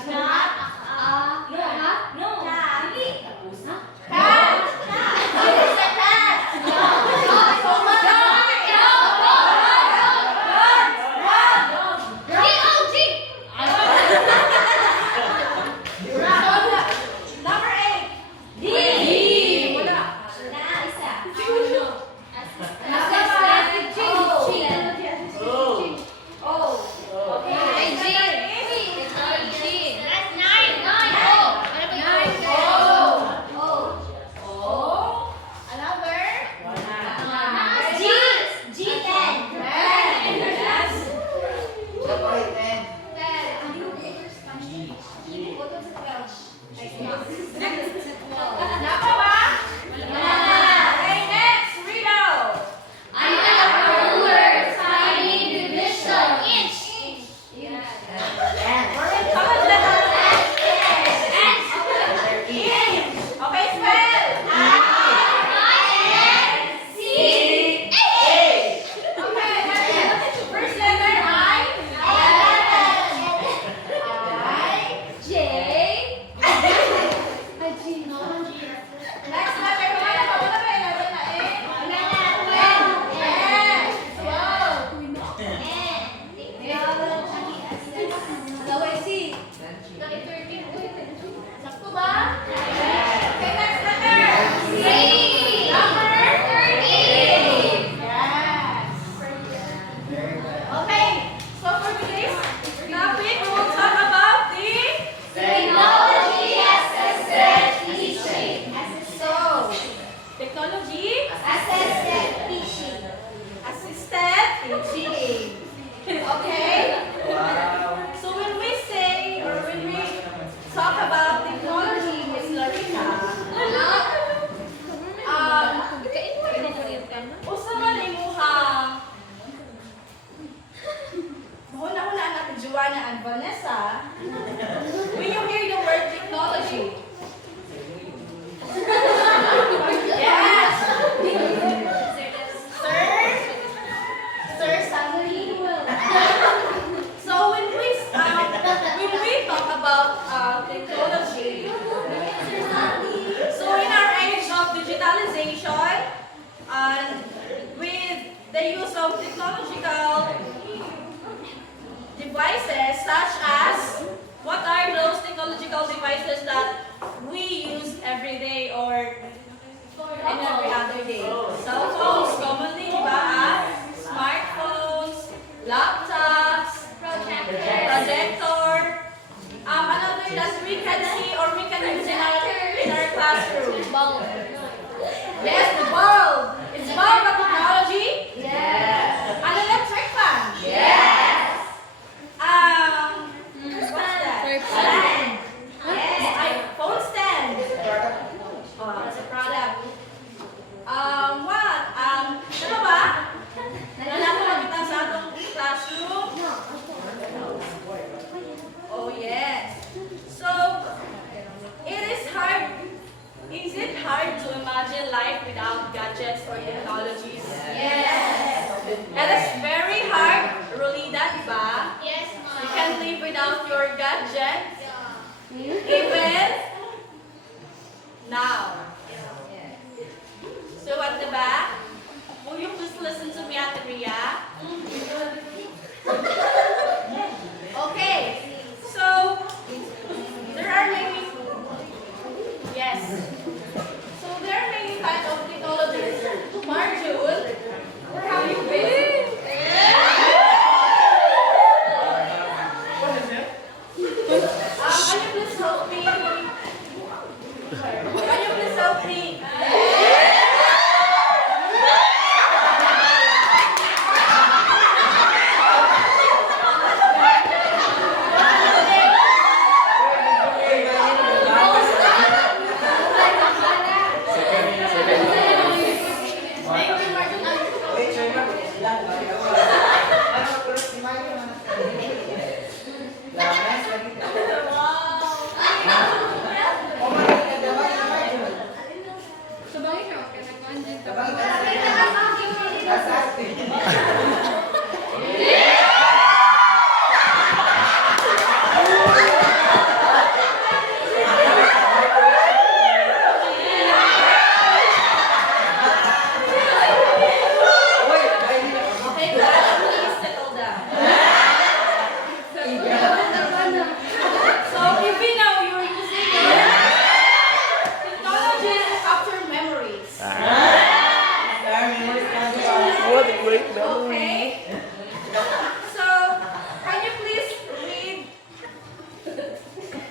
Napa ba? Okay, next. Read out. Okay, spell. Okay, first letter I. Next letter wala ba? Wala ba? 11 na eh. Yes. 12. Sakto ba? Okay, next letter. Number 13. Yes. Okay, so for today's topic, we will talk about the technology assisted teaching. Okay? So when we say or when we talk about technology, Miss Larita, usa man imuhang mahuna-huna natin Joanna and Vanessa, when you hear the word technology, yes. Sir Sandrine. So when we talk about technology, so in our age of digitalization, and with the use of technological devices such as, what are those technological devices that we use every day or in every other day? Cell phones, commonly, di ba? Smartphones, laptops, projector. Another that we can see or we can use in our classroom. Yes, the bulb. Is bulb a technology? An electric fan? What's that? Phone stand. Oh, it's a product. What? Ano ba? Nalaman sa atong classroom? Oh, yes. So, is it hard to imagine life without gadgets or technologies? Yes. It is very hard, Rolida, di ba? Yes, You can't live without your gadgets, even now. So at the back, will you please listen to me, Ate Ria? Okay, so there are many, yes. So there are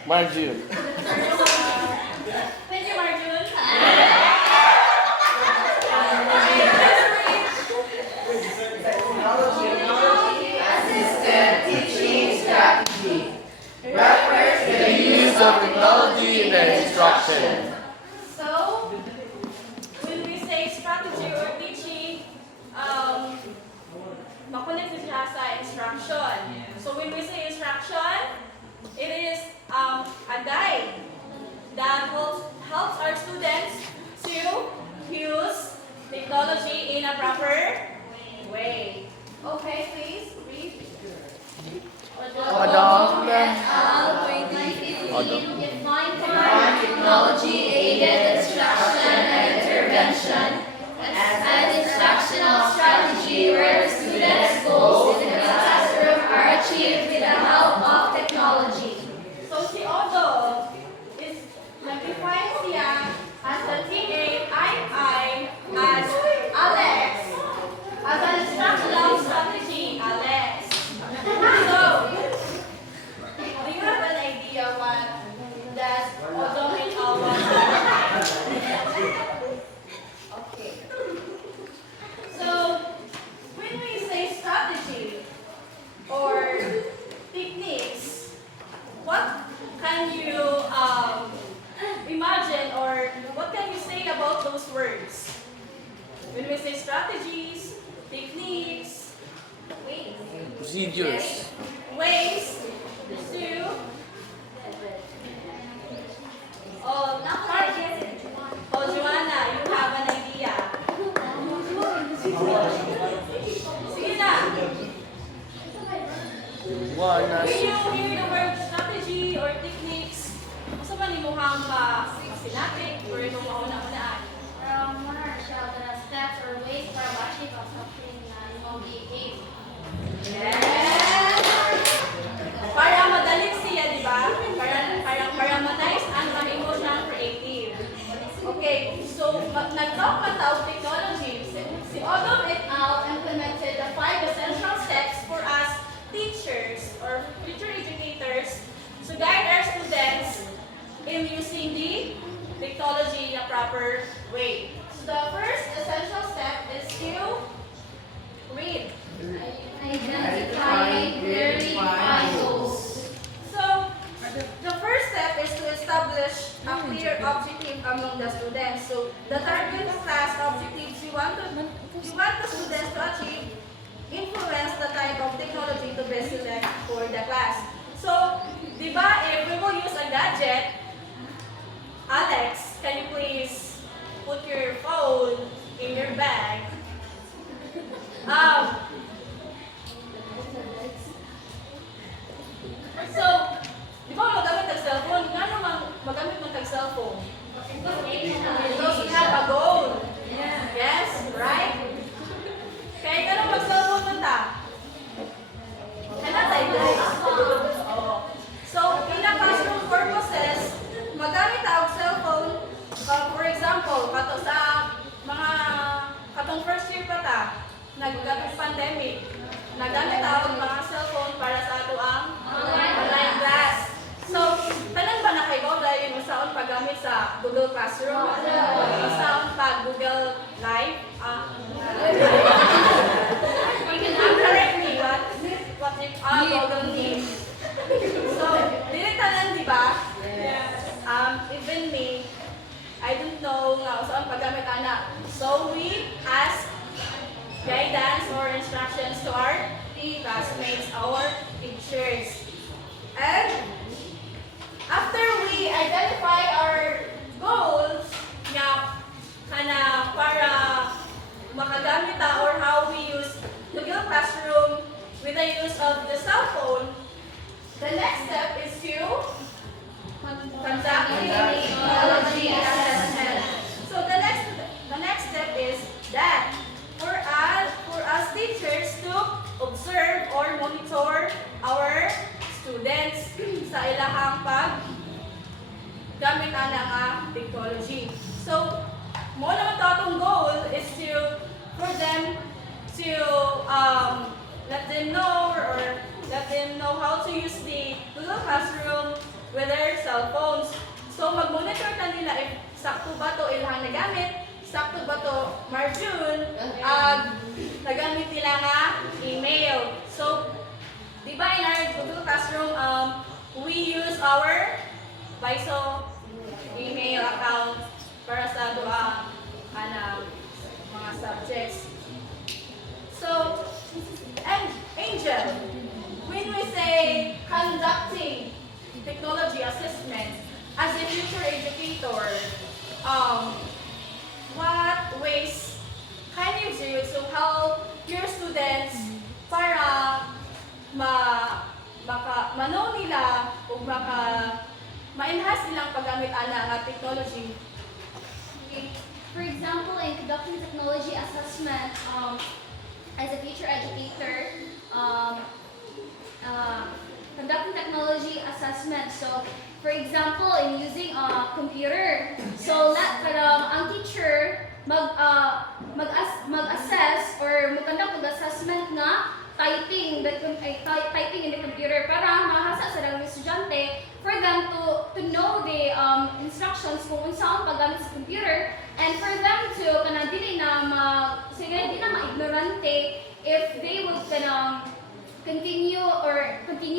Marjun. Thank you, Marjun. Assisted teaching strategy. The use of technology in the instruction. So, when we say strategy or teaching, makulit siya sa instruction. So, when we say instruction, it is a guide that helps our students to use technology in a proper way. Okay, please read. Adopt. Define technology-aided instruction and intervention as an instructional strategy where the students' goals in the classroom are achieved with the help of technology. So, si Odo is nag-define siya as the TAII as Alex. As an instructional strategy, Alex. So, do you have an idea what does Odo mean all Okay. So, when we say strategy or techniques, what can you imagine or what can you say about those words? When we say strategies, techniques, Procedures. ways to Joanna, you have an idea. Sige na. One. When you hear the word strategy or techniques, gusto man ni mo hang sinapit or itong mauna-unaan? What are the steps or ways para ma-achieve ang something na involve the aim? Yes! Para madalik siya, di ba? Para ma-nice ang aming mo siyang creative. Okay, so nag-talk man tawag technology. Si Odom et al. Implemented the 5 essential steps for us teachers or future educators to guide our students in using the technology in a proper way. So the first essential step is to read. Identifying clearly defined goals. So, the first step is to establish a clear objective among the students. So, the target class objectives you want the students to achieve influence the type of technology to best select for the class. So, di ba, if we will use a gadget, Alex, can you please put your phone in your bag? So, di ba magamit ng cellphone? Nga naman magamit ng cellphone? Because we have a goal. Yes, right? Kaya ka nang mag-cellphone mo ta? Kaya tayo guys. So, in a classroom purposes, magamit ang cellphone, for example, kato sa mga katong first year pa ta, nagkatong pandemic, nagamit ang mga cellphone para sa ato ang online class. So, kanan ba na kayo dahil yung usaon paggamit sa Google Classroom? Usaon pag Google Live? Correct me, what if Google Meet? So, dili tanan, di ba? Even me, I don't know nga usaon paggamit ana. So, we ask guidance or instructions to our classmates, our teachers. And after we identify our goals, nga kana para makagamit ta or how we use Google Classroom with the use of the cell phone, the next step is to conduct a technology assessment. So the next step is that for us teachers to observe or monitor our students sa ilahang pag gamit ana nga technology. So, mo naman to atong goal is for them to let them know or let them know how to use the Google Classroom, whether sa cell phones. So mag-monitor ta nila if sakto ba to ilang nagamit, sakto ba to Marjun, nagamit nila nga email. So, di ba in our Google Classroom, we use our BISO email account para sa mga subjects. So, and Angel, when we say conducting technology assessment as a future educator, what ways can you do to help your students para ma-know nila o ma-enhance nilang paggamit nga technology? Okay. For example, in conducting technology assessment, as a future educator, conducting technology assessment. So, for example, in using a computer, so ang teacher mag-assess or mag-conduct mag-assessment nga typing in the computer para mahasa sa mga estudyante for them to know the instructions kung unsa ang paggamit sa computer, and for them to dili na ma-ignorante if they would continue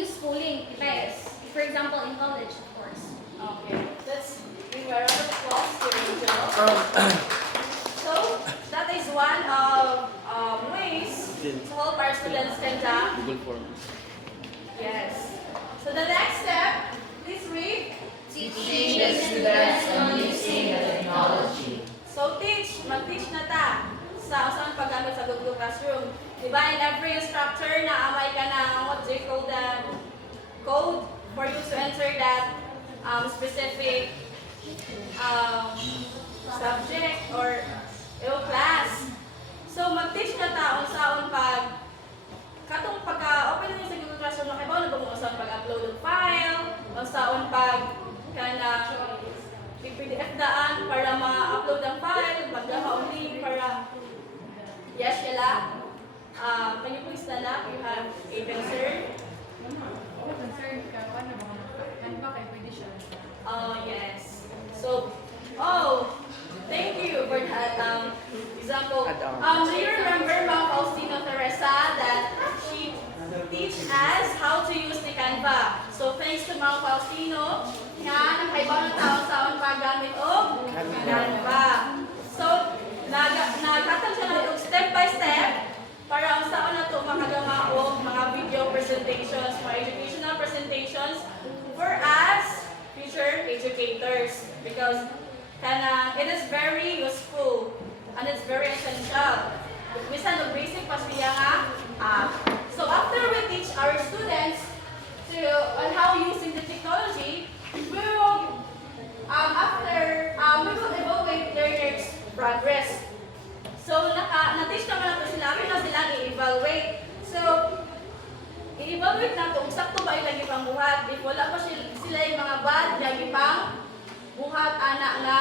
schooling, guys. For example, in college, of course. Okay, let's give a round of applause to Rachel. So, that is one of ways to help our students conduct. Google Forms. Yes. So the next step, please read. Teaching the students on using the technology. So mag-teach na ta sa usang paggamit sa Google Classroom. Diba, in every instructor na amay ka ng what do you call the code for you to enter that specific subject or class. So mag-teach na ta unsaon katong pagka-open niyo sa Google Classroom, nakibaw na ba mo unsaon pag-upload ng file, unsaon PDF daan para ma-upload ang file, magdaka link para yes, Sheila. Can you please stand up? You have a concern? Concerned ka, paano ba kayo pwede siya? Yes. So, thank you for that example. Do you remember Ma'am Faustino Teresa that she teach us how to use the Canva? So, thanks to Ma'am Faustino, nakaibaw ng tao sa paggamit o Canva. So, nagkatag siya na step by step para ang saan na ito makagama o mga video presentations, mga educational presentations for us future educators, because it is very useful and it's very essential. Bisan ng basic pa siya nga. So after we teach our students on how using the technology, we will evaluate their progress. So na-teach naman natin sila, pero sila i-evaluate. So i-evaluate na ito, sakto ba ilang ipang buhat? If wala pa sila yung mga bad, yung ipang buhat, anak nga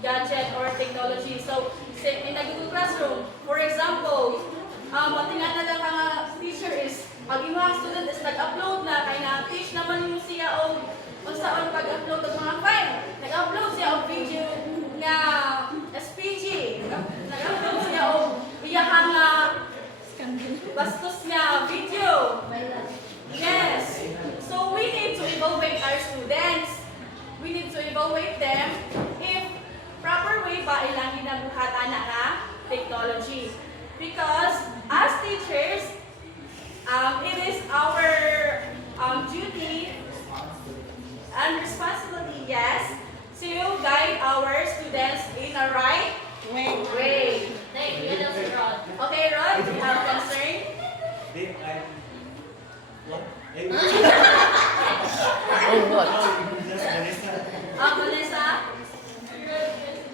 gadget or technology. So, in a Google Classroom, for example, matingan na lang ang teacher is, pag yung mga student is nag-upload na, kaya na-teach naman yung siya o saan pag-upload ng mga file. Nag-upload siya o video na SPG. Nag-upload siya o iyahang bastos niya video. Yes. So we need to evaluate our students. We need to evaluate them if proper way ba ilang ginabuhat anak nga technology. Because as teachers, it is our duty and responsibility, yes, to guide our students in a right way. Thank you, Rod. Okay, Rod, you have concern? What? Vanessa?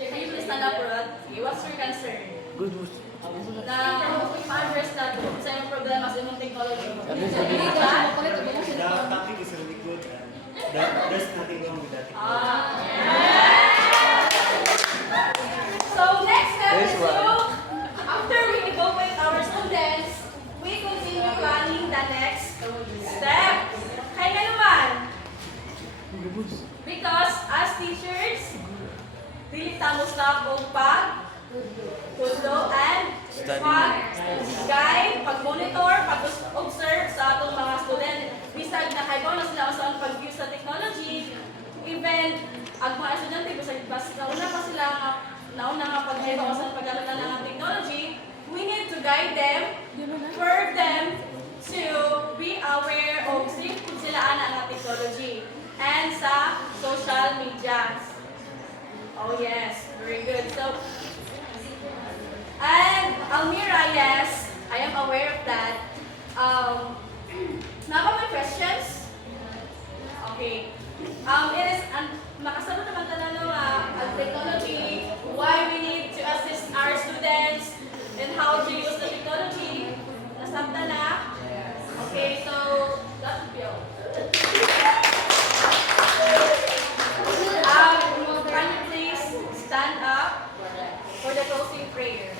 Can you please stand up, Rod? Okay, what's your concern? Good. Na ma-address na sa iyong problema sa iyong technology. The topic is really good and there's nothing wrong with that. So next step is This one. after we evaluate our students, we continue planning the next step. Kaya nga naman, sila mustab og pag-tudlo and pag-guide, pag-monitor, pag-observe sa atong mga student. Bisag nakaibaw na sila sa pag-use sa technology, even ang mga estudyante, bisag nauna pa sila nauna nga pag-ibaw sa paggamit na ng technology, we need to guide them, for them to be aware of safe kung sila ana nga technology and sa social media. Oh yes, very good. So, and Almira, yes, I am aware of that. Now, my questions? Okay. It is, makasagot naman tayo ang technology, why we need to assist our students, and how to use the technology. Nasabta na? Okay, so, that would be all. Can you please stand up for the closing prayer?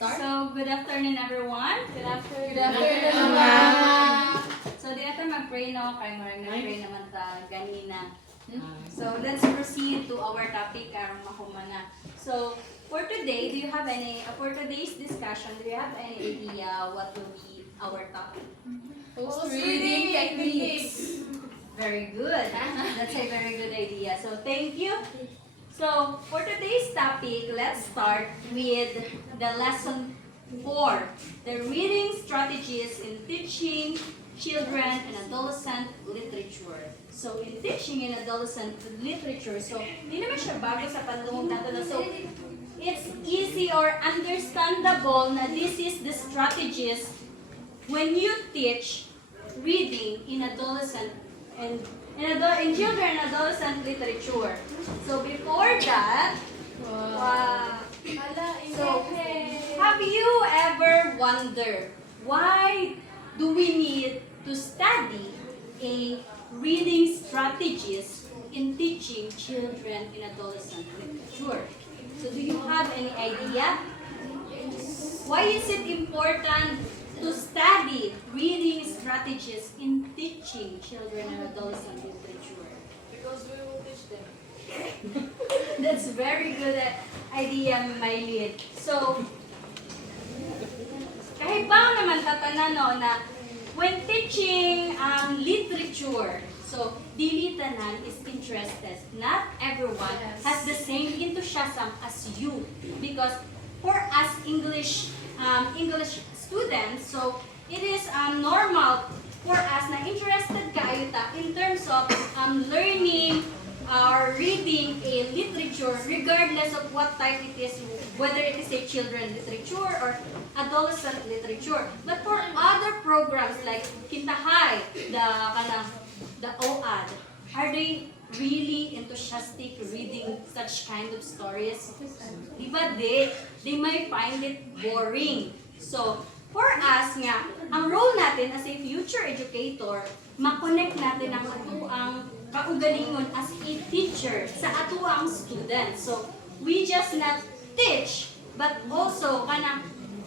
So, good afternoon everyone. Good afternoon. So, di natin mag-pray no, kaya marang nag-pray naman ta ganina. So, let's proceed to our topic karong makumana. So, for today, for today's discussion, do you have any idea what will be our topic? Post-reading techniques. Very good. That's a very good idea. So, thank you. So, for today's topic, let's start with the lesson 4, the reading strategies in teaching children and adolescent literature. So, in teaching and adolescent literature, so, hindi naman siya bago sa pandungog natin. So, it's easy or understandable na this is the strategies when you teach reading in adolescent and in children and adolescent literature. So before that, so have you ever wondered why do we need to study a reading strategies in teaching children and adolescent literature? So do you have any idea? Why is it important to study reading strategies in teaching children and adolescent literature? Because we will teach them. That's very good idea, Maylin. So, kahit ba naman tatanan no, na when teaching literature, so dili tanan is interested. Not everyone has the same enthusiasm as you, because for us English students, so it is normal for us na interested kayo ta in terms of learning or reading a literature regardless of what type it is, whether it is a children literature or adolescent literature. But for other programs like Kintahay, the OAD, are they really enthusiastic reading such kind of stories? Diba they might find it boring. So, for us nga, ang role natin as a future educator, makonect natin ang atuang kaugalingon as a teacher sa atuang students. So, we just not teach, but also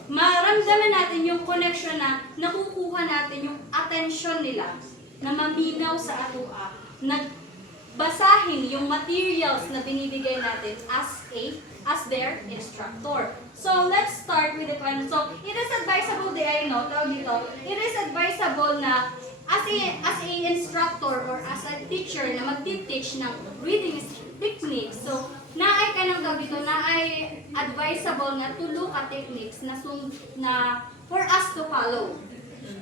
maramdaman natin yung connection na nakukuha natin yung attention nila na maminaw sa atua, basahin yung materials na binibigay natin as their instructor. So, let's start with the question. So, it is advisable, it is advisable na as a instructor or as a teacher na magti-teach ng reading techniques. So, naay ka ng naay advisable na tulo ka techniques na for us to follow.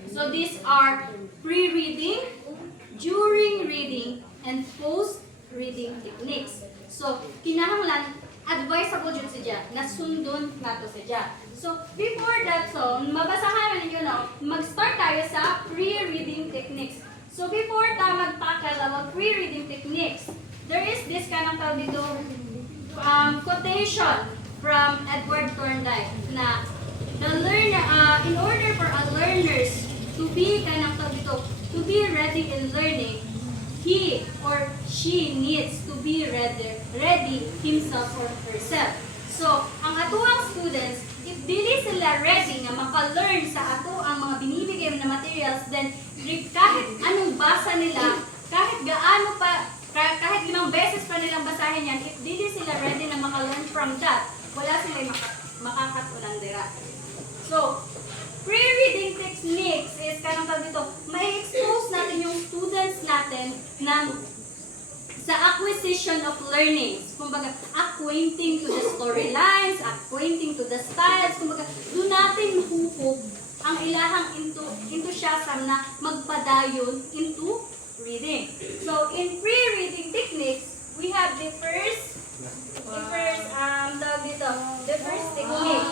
So, these are pre-reading, during reading, and post-reading techniques. So, kinahanglan advisable jud siya na sundon nato siya. So, before that, so, mabasahan ninyo no, mag-start tayo sa pre-reading techniques. So, before ta mag-tackle about pre-reading techniques, there is this kind of tawag dito, quotation from Edward Thorndike na in order for our learners to be to be ready in learning, he or she needs to be ready himself or herself. So, ang atuang students, if dili sila ready nga maka-learn sa ato ang mga binibigay him na materials, then kahit anong basa nila, kahit gaano pa, kahit 5 beses pa nilang basahin yan, if di sila ready na maka-learn from that, wala sila makakatunan dira. So, pre-reading techniques is kanang tawag dito, may expose natin yung students natin ng sa acquisition of learnings. Kumbaga, acquainting to the storylines, acquainting to the styles. Kumbaga, doon natin mahupog ang ilahang enthusiasm na magpadayon into reading. So, in pre-reading techniques, we have the first technique.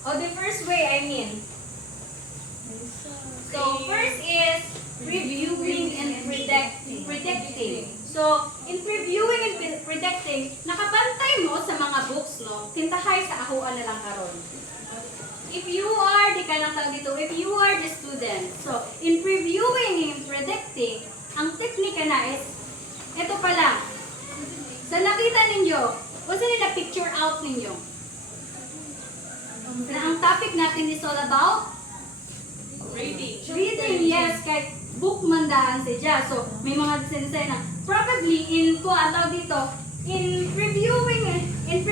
The first way, I mean. So, first is reviewing and predicting. So, in previewing and predicting, nakabantay mo sa mga books, no? Tintahay sa ahuan na lang karon. If you are if you are the student, so, in previewing and predicting, ang teknika na is, ito pa lang. Sa nakita ninyo, kung saan na picture out ninyo? Na ang topic natin is all about Reading. reading, yes, kahit book mandaan siya. So, may mga sensei na probably in in previewing and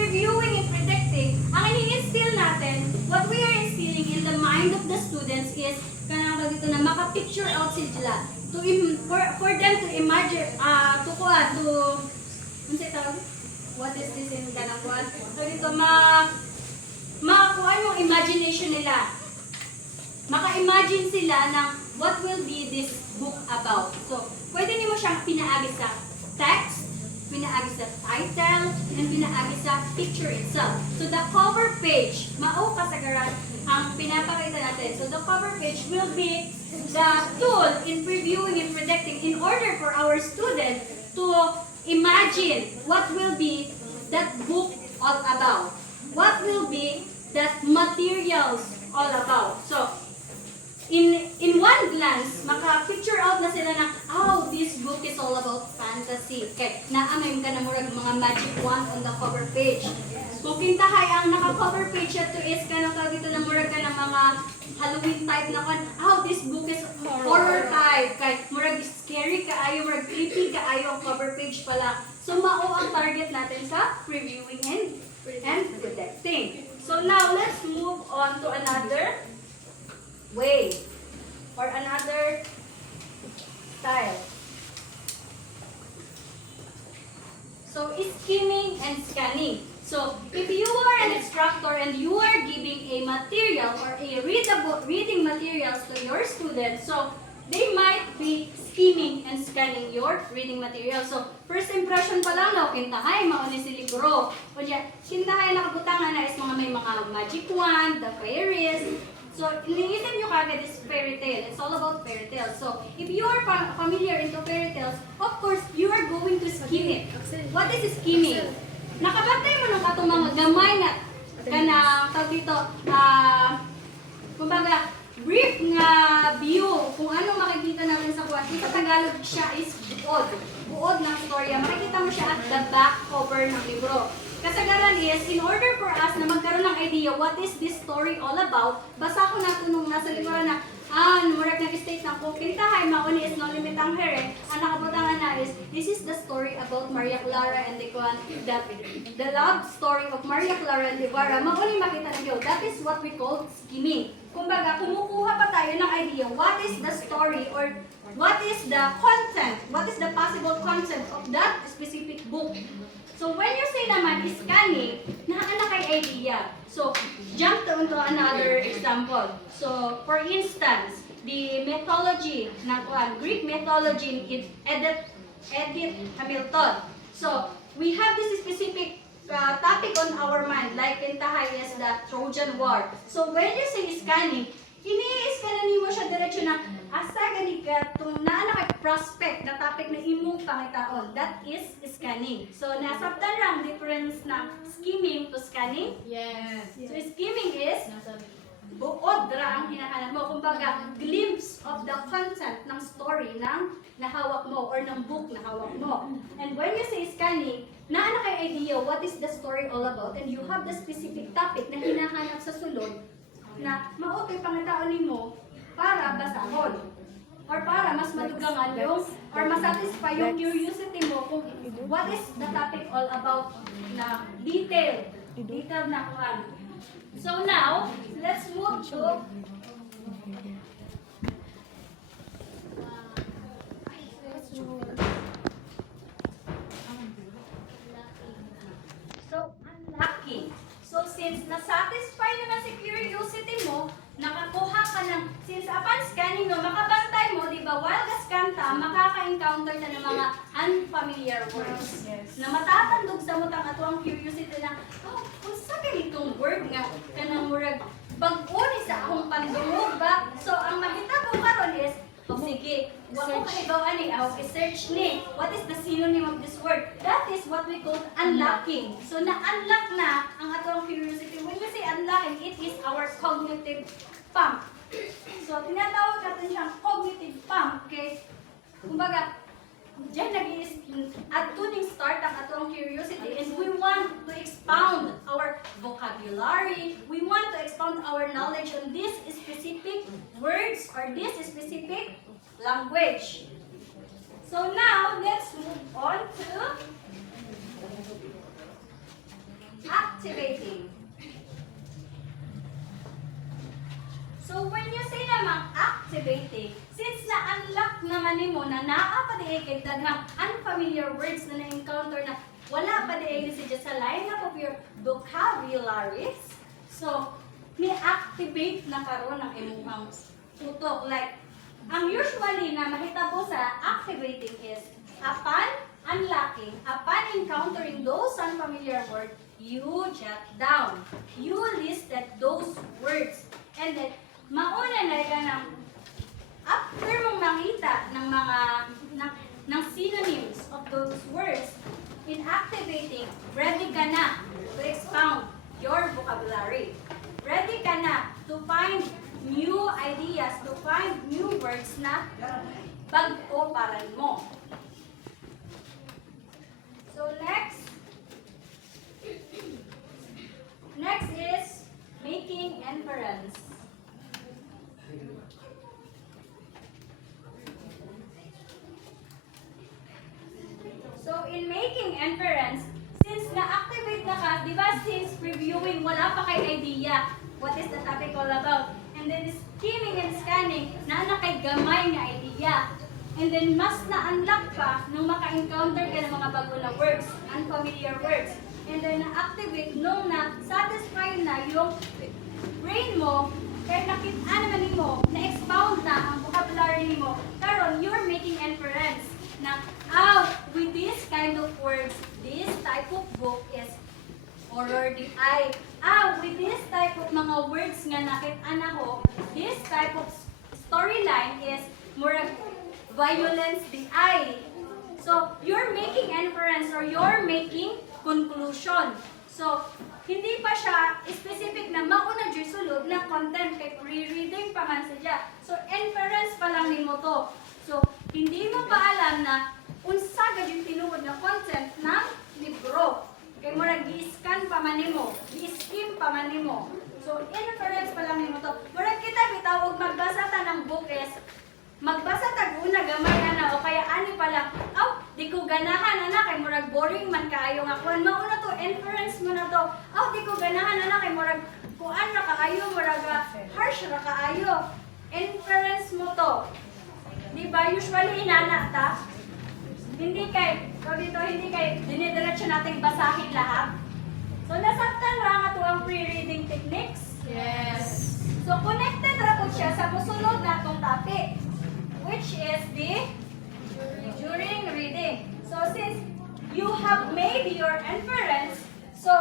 predicting, ang ini-instill natin, what we are instilling in the mind of the students is kanang dito na maka-picture out sila for them to imagine what is this in kanang kuan? So dito makakuha yung imagination nila. Maka-imagine sila ng what will be this book about. So, pwede niyo siyang pinaagi sa text, pinaagi sa title, and pinaagi sa picture itself. So, the cover page, mao kasagaran ang pinapakita natin. So, the cover page will be the tool in previewing and predicting in order for our student to imagine what will be that book all about. What will be that materials all about. So, in one glance, maka-picture out na sila na, this book is all about fantasy. Kaya naamay ka na murag mga magic wand on the cover page. Kung pintahay ang naka-cover page ito is kanang dito na murag ka ng mga Halloween type na kan, this book is horror type. Kaya murag scary kaayo, murag creepy kaayo ang cover page pala. So, mao ang target natin sa previewing and predicting. So now, let's move on to another way or another style. So, skimming and scanning. So, if you are an instructor and you are giving a material or a reading materials to your students, so they might be skimming and scanning your reading material. So, first impression pa lang, kintahay, mauni si libro. Kunya, kintahay nakabutangan na is may mga magic wand, the fairies. So, iniisip nyo kagad is fairy tale. It's all about fairy tales. So, if you are familiar into fairy tales, of course, you are going to skim it. What is skimming? Nakabantay mo nung katong mga gamay na kanang tawag dito, kumbaga, brief nga view kung anong makikita natin sa kuwan. Sa Tagalog siya is buod. Buod ng storya. Makikita mo siya at the back cover ng libro. Kasagaran is, in order for us na magkaroon ng idea what is this story all about, basa ko natin nung nasa libro na, murag nag-state ng kung kintahay, mauni is no limit ang here. Ang nakabutangan na is, this is the story about Maria Clara and the love story of Maria Clara and Ibarra. Mauni makita niyo, that is what we call skimming. Kumbaga, kumukuha pa tayo ng idea, what is the story or what is the content, what is the possible content of that specific book. So, when you say naman scanning, nakakana kay idea. So, jump to into another example. So, for instance, the mythology, Greek mythology in Edith Hamilton. So, we have this specific topic on our mind, like kintahay is the Trojan War. So, when you say scanning, ini-scanan mo siya diretsyo na asa gani ka itong naana kay prospect na topic na imong pangitaon. That is scanning. So, nasabtan lang difference na skimming to scanning? Yes. So, skimming is buod ra ang hinahanap mo. Kumbaga, glimpse of the content ng story ng nahawak mo or ng book na hawak mo. And when you say scanning, naana kay idea what is the story all about and you have the specific topic na hinahanap sa sulod, na maotoy pangataon nimo para basahon or para mas madugangan yung or masatisfy yung curiosity mo kung what is the topic all about na detail na kuan. So now, let's move to unlocking. So since na-satisfy naman si curiosity mo, nakakuha ka ng, since upon scanning mo, makabantay mo, di ba, while ka-scan ta, makaka-encounter na ng mga unfamiliar words. Na matatandog sa mutang ato ang curiosity na, oh, kung sa ganitong word nga, kanang murag, bag-uni sa akong pandungog ba? So ang mahitabo karon is, oh, sige, wag ko kahibawan ni, i-search ni, what is the synonym of this word? That is what we call unlocking. So na-unlock na ang atong curiosity. When we say unlocking, it is our cognitive pump. So tinatawag natin siyang cognitive pump, okay? Kumbaga, diyan at tuning start ang atong curiosity and we want to expound our vocabulary, we want to expound our knowledge on this specific words or this specific language. So now, let's move on to activating. So when you say namang activating, since na-unlock naman nimo na naa pa di kay daghang unfamiliar words na na-encounter na wala pa di sa lineup of your vocabularies, so ni-activate na karon ang imong utok. Like, ang usually na mahitabo sa activating is upon unlocking, upon encountering those unfamiliar words, you jot down. You listed those words. And then, mauna na ka ng after mong makita ng mga ng synonyms of those words, in activating, ready ka na to expound your vocabulary. Ready ka na to find new ideas, to find new words na bag-o paran mo. So next is making inference. So in making inference, since na-activate na ka, di ba since previewing, wala pa kay idea what is the topic all about. And then skimming and scanning, na kay gamay na idea. And then mas na-unlock pa nung maka-encounter ka ng mga bago na words, unfamiliar words. And then na-activate nung na-satisfy na yung brain mo, kaya nakita naman mo, na-expound na ang vocabulary mo. Karon, you're making inference na, with this kind of words, this type of book is horror di ay. With this type of mga words nga nakita ko, this type of storyline is more violence di ay. So, you're making inference or you're making conclusion. So, hindi pa siya specific na mauna dyan sulod na content kay pre-reading pa man siya. So, inference pa lang nimo to. So, hindi mo pa alam na unsa gad yung tinuod na content ng libro. Kay murag gi-scan pa man nimo, gi-skim pa man nimo. So, inference pa lang nimo to. Murag kita bitawag magbasa ta ng book is magbasa tag una gamay ana o kaya ani pala. Di ko ganahan ana kay murag boring man kaayo nga kuan mao na to inference mo na to. Di ko ganahan ana kay murag kuan ra kaayo murag harsh ra kaayo. Inference mo to. Di ba usually inana ta? Hindi kay dinidiretso nating basahin lahat. So nasabtan ra nga to ang pre-reading techniques. Yes. So connected ra po siya sa mosunod natong topic, which is the during reading. So since you have made your inference, so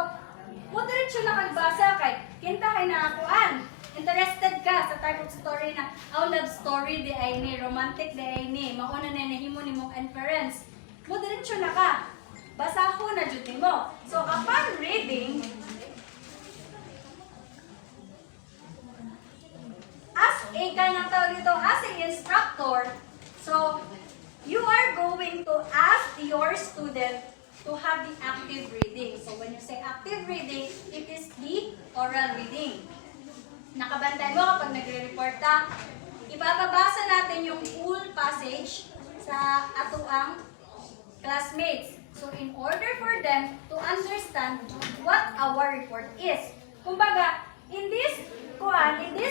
mo diretso na kagbasa kay kinta kay naakuan. Interested ka sa type of story na love story di ay ni, romantic di ay ni, mauna na nahimo nimong inference. Mo diretso na ka. Basahon na jud nimo. So upon reading, as a kanang tawag dito, as an instructor, so you are going to ask your student to have the active reading. So when you say active reading, it is the oral reading. Nakabantay mo kapag nagre-report ka. Ibababasa natin yung full passage sa atuang classmates. So, in order for them to understand what our report is. Kumbaga, in this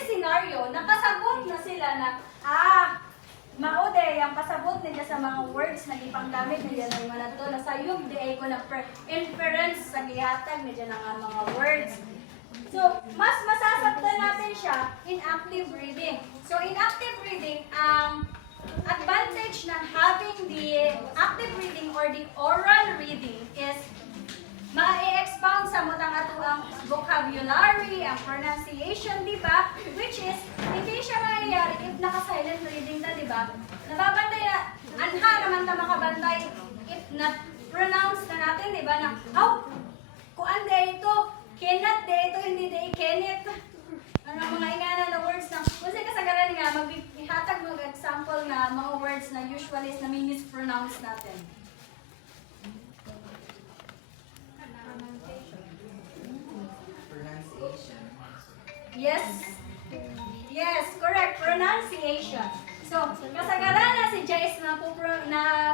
scenario, nakasabot na sila na, maude, ang pasabot nila sa mga words na ipanggamit nila ng mga to, nasayog di ay ko na inference sa gihatag nila ng mga words. So, mas masasabtan natin siya in active reading. So, in active reading, ang advantage ng having the active reading or the oral reading is ma-expound sa mutang ato ang vocabulary, ang pronunciation, di ba? Which is, hindi siya mangyayari if naka-silent reading na, di ba? Nababantay na, anha naman ta makabantay if na-pronounce na natin, di ba? Na, kuan de ito, cannot de ito, hindi de cannot. Ano mga ingana na words na, kasi kasagaran nga, maghihatag mag-example na mga words na usually is na mispronounce natin. Yes. Yes, correct. Pronunciation. So, kasagaran na si Jace na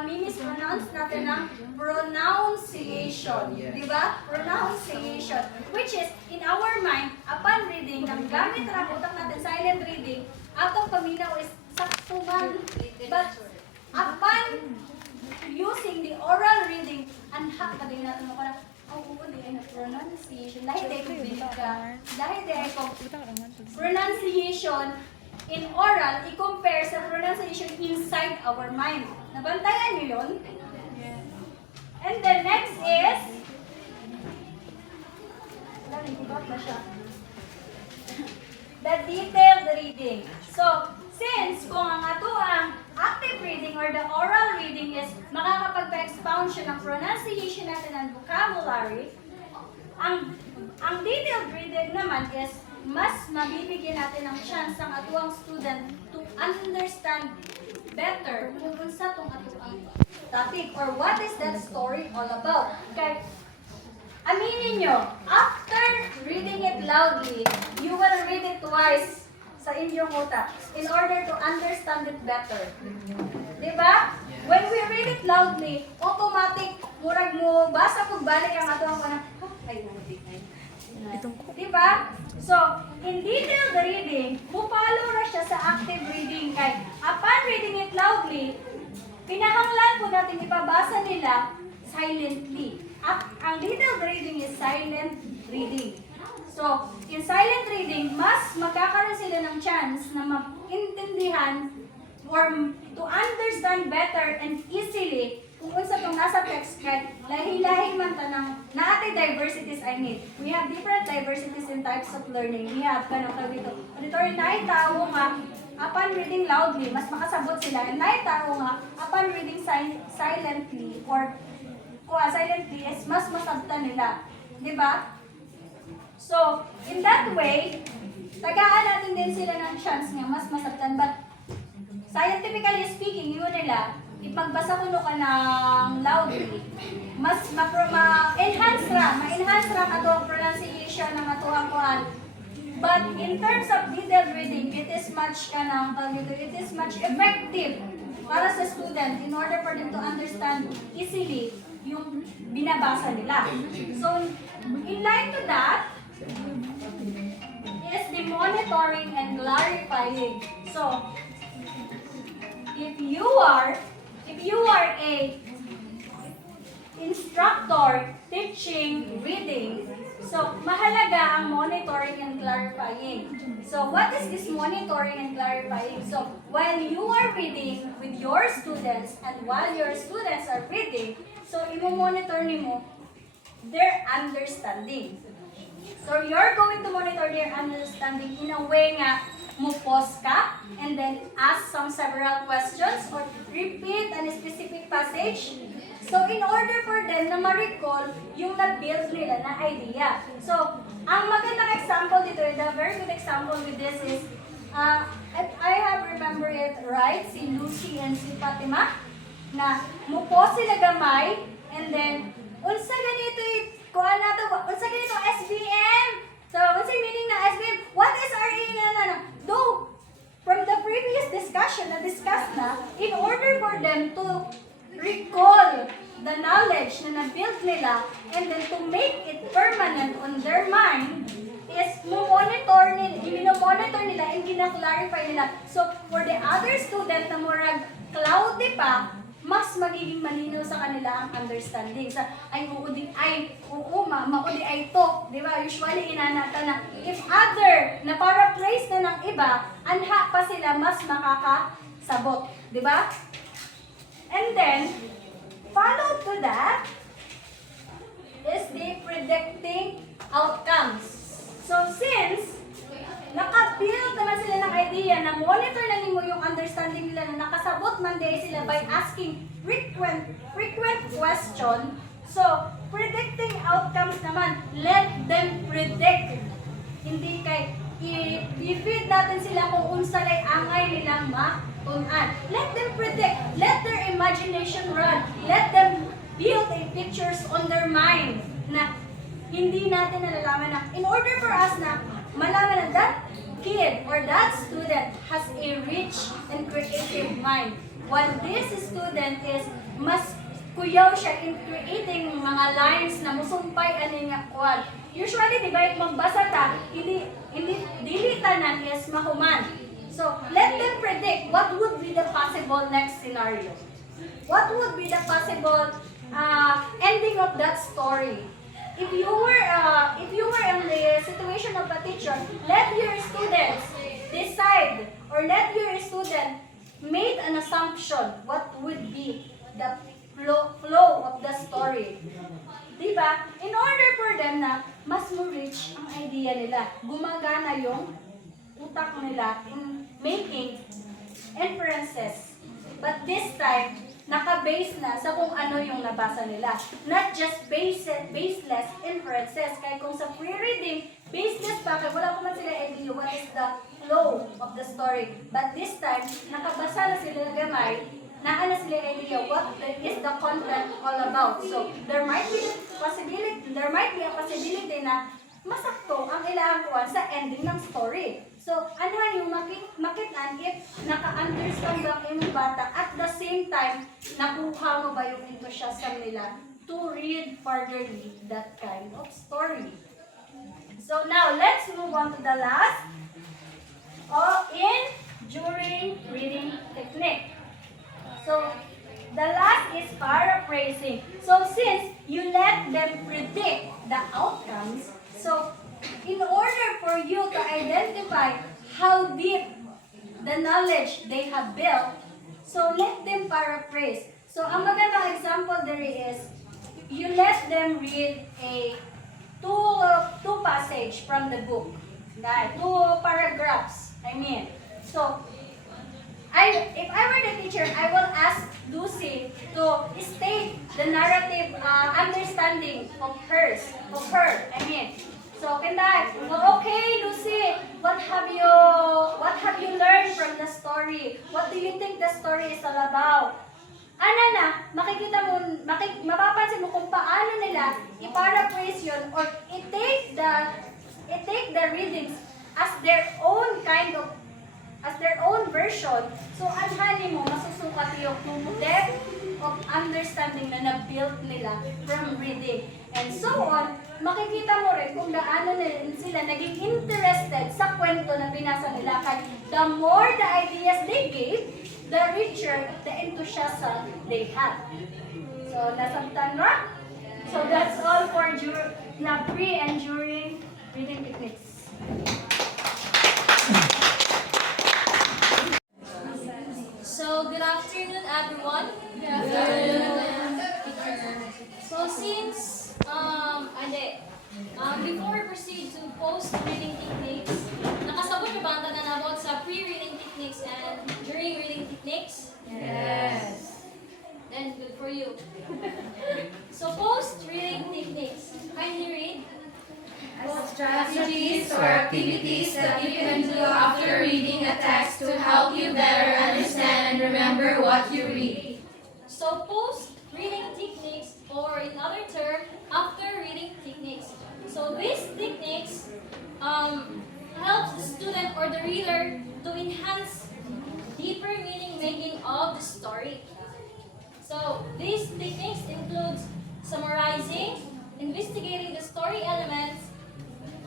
mispronounce natin ng pronunciation. Di ba? Pronunciation. Which is, in our mind, upon reading, nang gamit ang utak natin, silent reading, atong paminaw is sakto man. But, upon using the oral reading, anha, pagay natin mo ka oo, di ay na-pronunciation. Dahil di ko ka. Dahil di ay ko pronunciation in oral, i-compare sa pronunciation inside our mind. Nabantayan niyo yun? Yes. And then next is, nag-ibak na siya. The detailed reading. So, since kung ang ato ang active reading or the oral reading is makakapag-expound siya ng pronunciation natin ng vocabulary, ang detailed reading naman is mas mabibigyan natin ng chance ang atuang student to understand better kung unsa tong atuang topic or what is that story all about. Okay? Aminin nyo, after reading it loudly, you will read it twice sa inyong utak in order to understand it better. Diba? When we read it loudly, automatic, murag mo, basa kung balik ang ato ang panang, diba? So, in detailed reading, mupalo ra siya sa active reading. Kay, upon reading it loudly, pinahanglan po natin ipabasa nila silently. Ang detailed reading is silent reading. So, in silent reading, mas magkakaroon sila ng chance na maintindihan or to understand better and easily kung unsa tong nasa text kay lahi-lahi man tanang naatay diversities I mean. We have different diversities in types of learning. We have kanang dito. Auditory na tao nga upon reading loudly, mas makasabot sila. And na tao nga upon reading silently or silently is mas masabtan nila. Di ba? So, in that way, tagaan natin din sila ng chance nga mas masabtan. But, scientifically speaking, yun nila, ipagbasa ko ka ng loudly, mas ma-enhance ra ato ang pronunciation ng ato ang kuhan. But, in terms of detailed reading, it is much effective para sa student in order for them to understand easily yung binabasa nila. So, in line to that, is the monitoring and clarifying. So, if you are a instructor teaching reading, so mahalaga ang monitoring and clarifying. So, what is this monitoring and clarifying? So, while you are reading with your students and while your students are reading, so imo-monitor nimo their understanding. So, you're going to monitor their understanding in a way nga mo pause ka and then ask several questions or repeat a specific passage. So, in order for them na ma-recall yung na-build nila na idea. So, ang magandang example dito, the very good example with this is, I have remembered it right, si Lucy and si Fatima, na mo pause sila gamay and then, unsa ganito unsa ganito SBM? So, what's the meaning na SBM? What is our to recall the knowledge na na-build nila and then to make it permanent on their mind is monitor nila and gina-clarify nila. So, for the other student na murag cloudy pa, mas magiging malinaw sa kanila ang understanding. Sa, oo, maudi ay to. Di ba? Usually, inanata na, if other, na paraphrase na ng iba, anha pa sila, mas makakasabot. Di ba? And then, follow to that is the predicting outcomes. So, since naka-build naman sila ng idea na monitor na nimo yung understanding nila na nakasabot man day sila by asking frequent question. So, predicting outcomes naman, let them predict. Hindi kay i-feed natin sila kung unsa lay angay nilang matunan. Let them predict. Let their imagination run. Let them build a pictures on their mind na hindi natin nalalaman na in order for us na malaman na that kid or that student has a rich and creative mind. While this student is mas kuyaw siya in creating mga lines na musumpay ani nga kuan. Usually, di ba, yung magbasa ta, dili tanan is mahuman. So, let them predict what would be the possible next scenario. What would be the possible ending of that story? If you were in the situation of a teacher, let your students decide or let your student make an assumption what would be the flow of the story. Diba? In order for them na mas mo-reach ang idea nila, gumagana yung utak nila in making inferences. But this time, naka-base na sa kung ano yung nabasa nila. Not just baseless inferences. Kaya kung sa pre-reading, baseless pa, kaya wala ko man sila idea what is the flow of the story. But this time, nakabasa na sila gamay, naan na sila idea what is the content all about. So, there might be a possibility na masakto ang ilang kuwan sa ending ng story. So, ano yung makitan if naka-understand ba yung bata at the same time, nakuha mo ba yung enthusiasm nila to read furtherly that kind of story. So, now, let's move on to the last during reading technique. So, the last is paraphrasing. So, since you let them predict the outcomes, so in order for you to identify how deep the knowledge they have built, so let them paraphrase. So, ang magandang example there is, you let them read a two passage from the book. Two paragraphs, I mean. So, if I were the teacher, I will ask Lucy to state the narrative understanding of her. So, okay, Lucy, what have you learned from the story? What do you think the story is all about? Mapapansin mo kung paano nila i-paraphrase yun or i-take the readings as their own version. So, anhani mo, masusukat yung depth of understanding na na-build nila from reading. And so on, makikita mo rin kung gaano sila naging interested sa kwento na binasa nila. Kaya the more the ideas they gave, the richer the enthusiasm they had. So, nasabtan mo? So, that's all for pre and during reading techniques. So, good afternoon, everyone. Good afternoon. So, since, before we proceed to post-reading techniques, nakasabot niyo ba ang tanan about sa pre-reading techniques and during reading techniques? Yes. Then, good for you. So, post-reading techniques. Kindly read. Strategies or activities that you can do after reading a text to help you better understand and remember what you read. So, post-reading techniques, or in other term, after-reading techniques. So, these techniques helps the student or the reader to enhance deeper meaning making of the story. So these techniques include summarizing, investigating the story elements,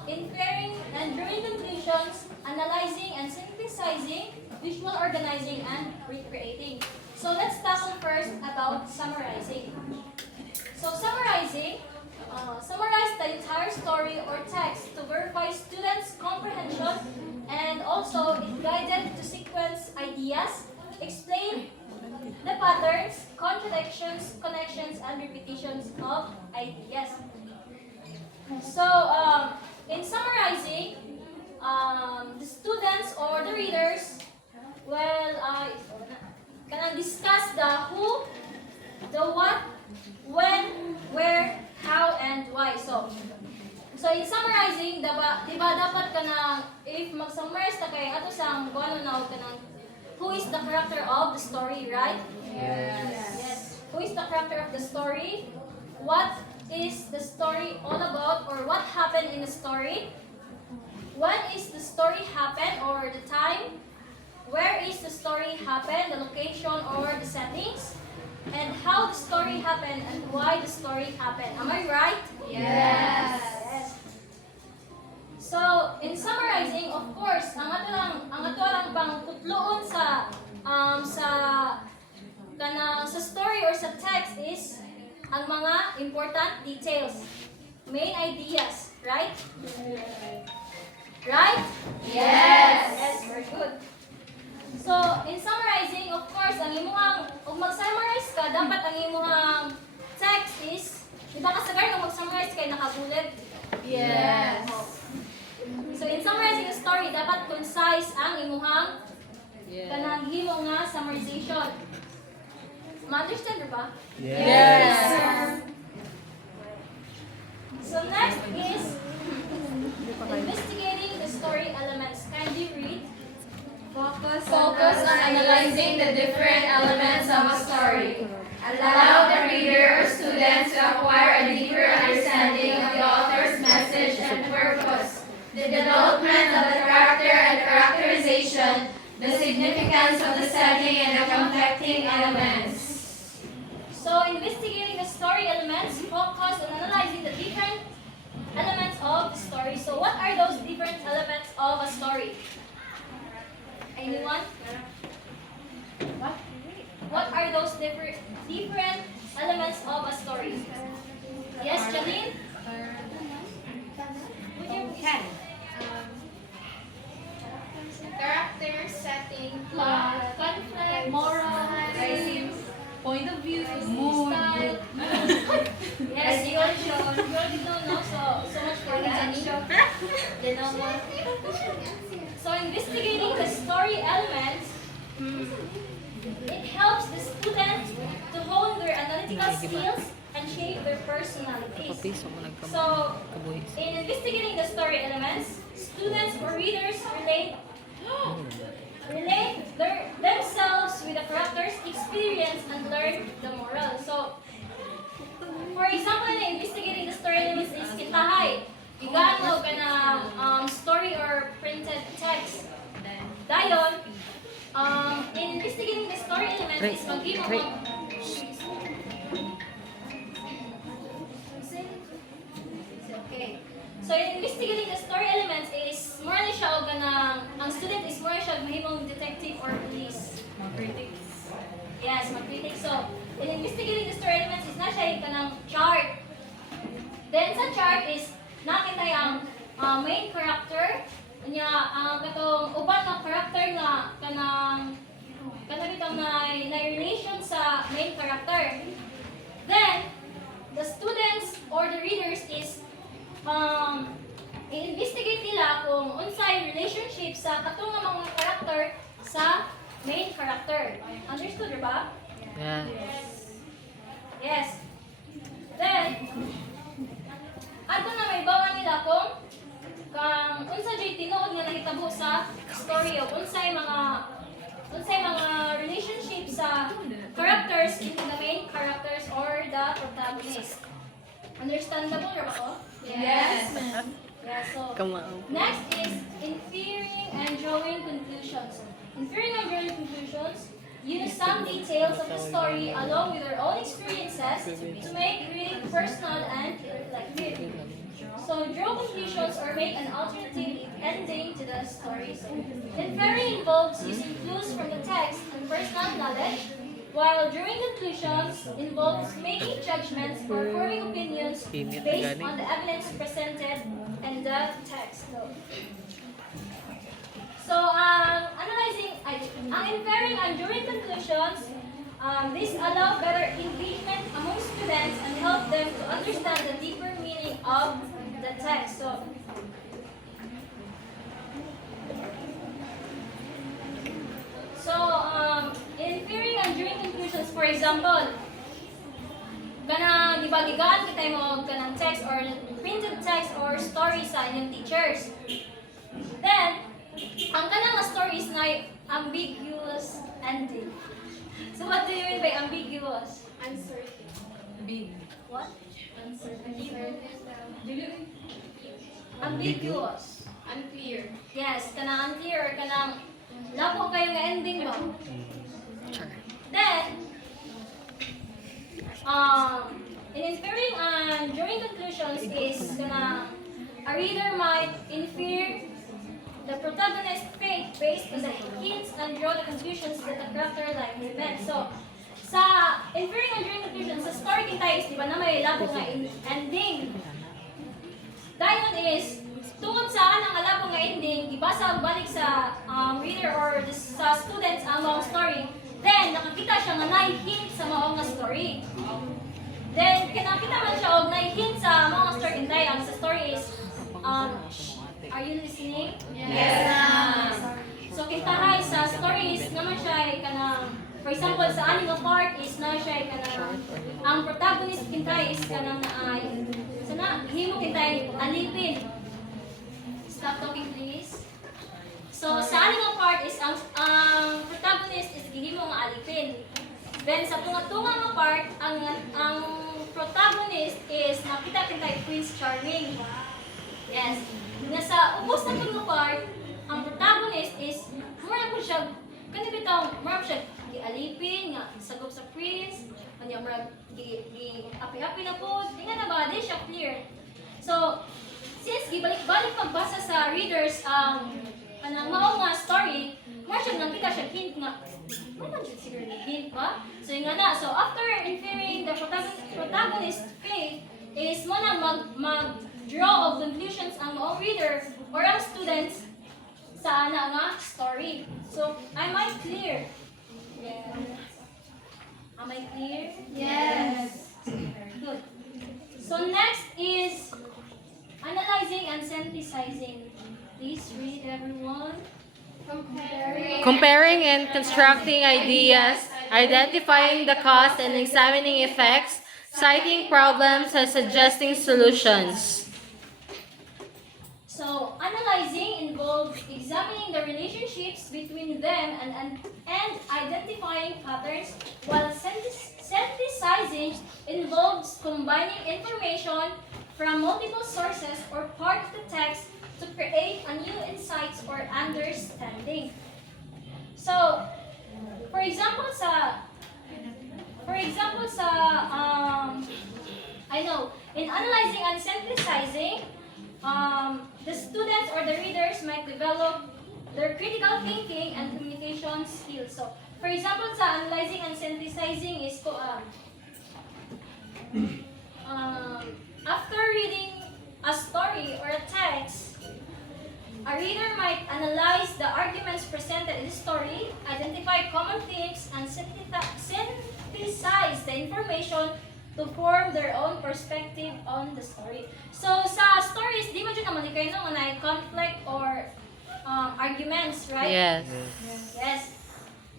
inferring and drawing conclusions, analyzing and synthesizing, visual organizing, and recreating. So let's tackle first about summarizing. So summarizing, summarize the entire story or text to verify students' comprehension, and also it guided to sequence ideas, explain the patterns, contradictions, connections, and repetitions of ideas. So, in summarizing, the students or the readers will gonna discuss the who, the what, when, where, how, and why. So in summarizing, diba dapat ka na, if mag-summarize ka kay ato sa ano na ka ng who is the character of the story, right? Yes. Who is the character of the story? What is the story all about, or what happened in the story? When is the story happen, or the time? Where is the story happen, the location or the settings? And how the story happened and why the story happened. Am I right? Yes. So, in summarizing, of course, ang ato lang pang kutloon sa story or sa text is ang mga important details, main ideas, right? Right? Yes, very good. So, in summarizing, of course, ang imuhang, kung mag-summarize ka, dapat ang imuhang text is, di ba kasagar kung mag-summarize kayo nakagulit? Yes. So, in summarizing a story, dapat concise ang imuhang kanang himo nga summarization. Ma-understand ba? Yes. So, next is investigating the story elements. Kindly read. Focus on analyzing the different elements of a story. Allow the reader or students to acquire a deeper understanding of the author's message and purpose, the development of the character and characterization, the significance of the setting, and the connecting elements. So, investigating the story elements, focus on analyzing the different elements of the story. So, what are those different elements of a story? Anyone? What are those different elements of a story? Yes, Janine? Character, setting, Plot, conflict, moral, Point of view, style. Yes, you already know, so much for that. So investigating the story elements, it helps the student to hone their analytical skills and shape their personalities. So, in investigating the story elements, students or readers relate themselves with the character's experience and learn the moral. So, for example, in investigating the story elements is kitahay. Igano ka na story or printed text. Dayon, in investigating the story elements is mag-give Okay. So, in investigating the story elements is more na siya o ang student is more siya mahimong detective or police. Yes, mag-critic. So, in investigating the story elements is na siya yung kanang chart. Then sa chart is nakita yung main character, niya ang katong uban ng character nga kanang bitaw na relation sa main character. Then the students or the readers is i-investigate nila kung unsay relationship sa katong nga mga character sa main character. Understood ba? Yes. Then ato na may bawa nila kung unsa jay tinuod nga nahitabo sa story o unsay mga relationship sa characters into the main characters or the protagonist. Understandable ba ko? Yes. Yeah, so next is inferring and drawing conclusions. Inferring and drawing conclusions, use some details of the story along with their own experiences to make reading personal and reflective. So draw conclusions or make an alternative ending to the story. So inferring involves using clues from the text and personal knowledge, while drawing conclusions involves making judgments or forming opinions based on the evidence presented in the text. So, ang inferring and drawing conclusions, this allow better engagement among students and help them to understand the deeper meaning of the text. Inferring and drawing conclusions, for example, kanang gibagigaan kita mo kanang text or printed text or story sa inyong teachers. Then, ang kanang story is na ambiguous ending. So what do you mean by ambiguous? Uncertain. Big. What? Uncertain. Ambiguous. Unclear. Yes, kanang unclear or kanang labo kayo nga ending ba? Then, in inferring and drawing conclusions is kanang a reader might infer the protagonist's fate based on the hints and draw the conclusions that the character likely meant. So, sa inferring and drawing conclusions, sa story kita is, di ba na may labo nga ending. Dayon is, tungod sa anang alabo nga ending, ibasa balik sa reader or sa students ang maong story. Then, nakakita siya nga na-hint sa maong nga story. Then, nakita man siya og na-hint sa maong story. Kinday, ang sa story is, are you listening? Yes, ma'am. So, kintahay sa stories naman siya ay kanang, for example, sa anime part is na siya ay kanang, ang protagonist kintay is kanang ay, sana, himo kintay, alipin. Stop talking, please. So, sa anime part is, ang protagonist is gihimo nga alipin. Then, sa tunga-tunga nga part, ang protagonist is nakita kintay Prince Charming. Yes. Nasa ubos na tunga part, ang protagonist is, mura po siya, kanibitaw, mura po siya, gialipin, nga, sagop sa prince, kanya mura, api-api na po, di nga na ba, di siya clear. So, since gibalik-balik pagbasa sa readers ang mao nga story, mura siya nakita siya hint nga, wala man siya siguro hint ba? So, yung nga na, so after inferring the protagonist fate, is mo na mag-draw of conclusions ang maong reader or ang students sa ana nga story. So, am I clear? Yes. Am I clear? Yes. Good. So, next is analyzing and synthesizing. Please read, everyone. Comparing and constructing ideas, identifying the cause and examining effects, citing problems and suggesting solutions. So, analyzing involves examining the relationships between them and identifying patterns, while synthesizing involves combining information from multiple sources or parts of the text to create a new insights or understanding. So, for example, in analyzing and synthesizing, the students or the readers might develop their critical thinking and communication skills. So, for example, sa analyzing and synthesizing is after reading a story or a text, a reader might analyze the arguments presented in the story, identify common themes, and synthesize the information to form their own perspective on the story. So, sa stories, di mo dyan naman kayo nung conflict or arguments, right? Yes. Yes.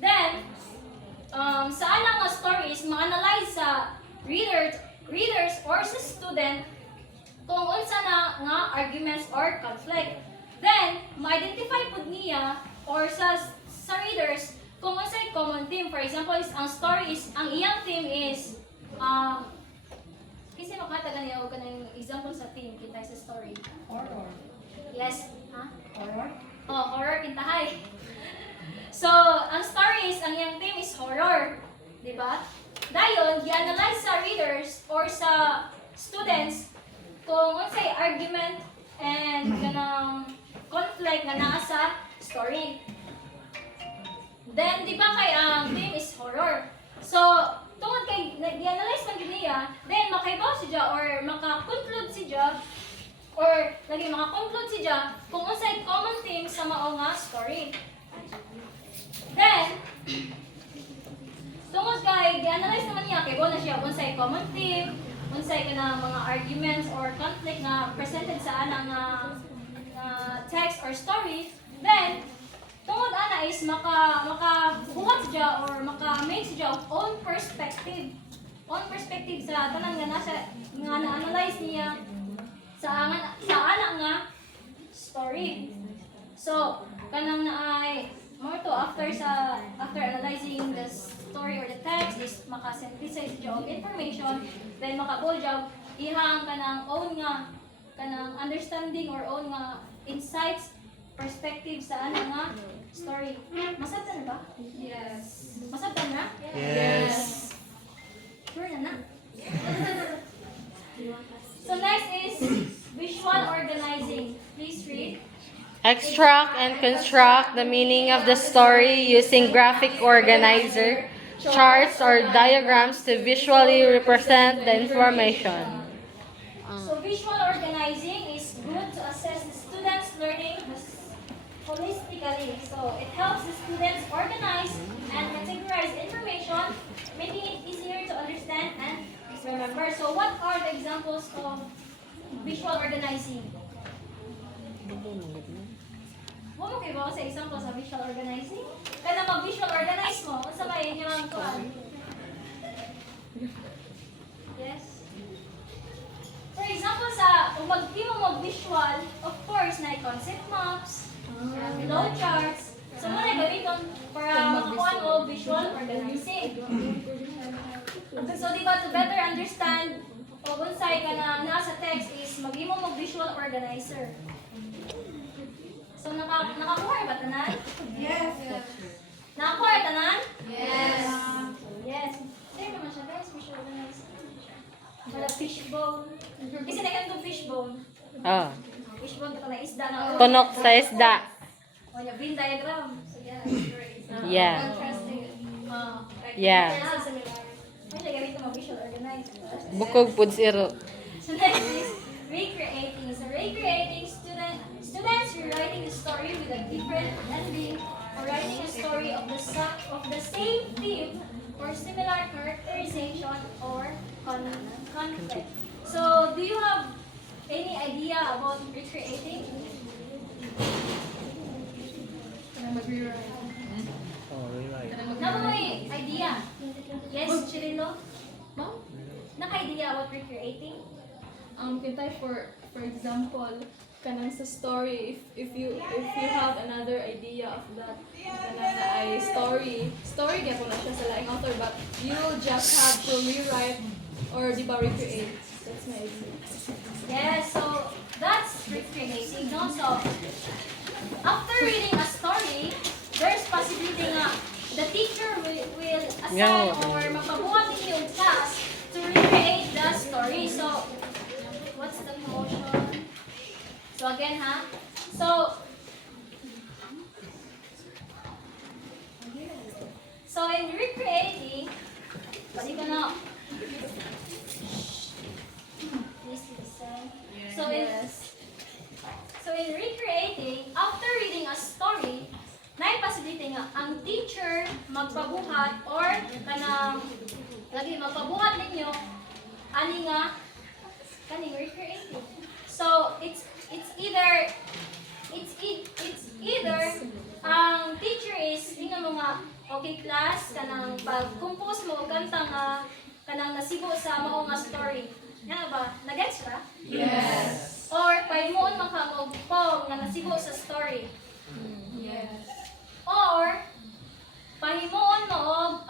Then, sa anang stories, ma-analyze sa readers or sa student kung unsa na nga arguments or conflict. Then, ma-identify po niya or sa readers kung unsa yung common theme. For example, ang story is, ang iyang theme is, kasi makatagan niya o kanang example sa theme, kita sa story. Horror. Yes. Ha? Horror? Oh, horror kintahay. So, ang story suppose ang iyang theme is horror, di ba? Dayon, gi-analyze sa readers or sa students kung unsay argument and kanang conflict nga naa sa story. Then, di ba kay ang theme is horror. So, tungod kay gi-analyze man gid niya, then makaibaw siya or maka-conclude siya or lagi maka-conclude siya kung unsay common theme sa mao nga story. Then, tungod kay gi-analyze naman niya kay na siya unsay common theme, unsay kana mga arguments or conflict na presented sa ana nga text or story, then tungod ana is makabuhat siya or maka-make siya of own perspective sa tanang nga nasa nga na-analyze niya sa ana nga story. So kanang naay more to after analyzing the story or the text is maka-synthesize siya og information, then maka-build siya ihang kanang own nga kanang understanding or own nga insights perspective sa ana nga story. Masabtan ba? Yes. Masabtan na? Yes. Sure na na. So next is visual organizing. Please read. Extract and construct the meaning of the story using graphic organizer, charts, or diagrams to visually represent the information. So visual organizing is good to assess the students' learning holistically. So it helps the students organize and categorize information, making it easier to understand and remember. So what are the examples of visual organizing? Mo kay ba sa example sa visual organizing? Kana mag-visual organize mo, unsa may inyong kuan? Yes. For example sa kung mag-imo mag-visual, of course na concept maps, flow charts. So mo na gamiton para makakuha mo visual organizing. So di ba to better understand o unsay kana nasa text is mag-imo mag-visual organizer. So, nakakuha ba tanan? Yes. Nakakuha tanan? Yes. Yes. There naman siya, guys. Visual organizer. Wala fishbone. Kasi na yung fishbone. Oh. Fishbone ka na isda na. Tunok sa isda. O, yung Venn diagram. So, yeah. Yeah. Contrasting. Yeah. Ay, nagamit mo visual organizer. Bukog pud zero. So, next is recreating. So, recreating students rewriting the story with a different ending or writing a story of the same theme or similar characterization or conflict. So, do you have any idea about recreating? Oh, rewrite. Napa may idea? Yes, Chirilo? Naka-idea about recreating? Kintay for example, kanang sa story, if you have another idea of that kanang na ay story gyapon na siya sa laing author, but you just have to rewrite or di ba recreate. That's my idea. Yes, so that's recreating, no? So, after reading a story, there's possibility nga the teacher will assign or mapabuhat ninyo yung task to recreate the story. So, what's the motion? So again, ha? So in recreating, balik ka na. Please listen. So in recreating, after reading a story, possibility nga ang teacher magpabuhat or kanang lagi magpabuhat ninyo ani nga kaning recreating. So it's either ang teacher is tingnan mo nga okay class kanang pag-compose mo og kanta nga kanang nasibo sa mao nga story. Nga ba? Nagets ka? Yes. Or pahimuon man ka og poem nga nasibo sa story. Yes. Or pahimuon mo og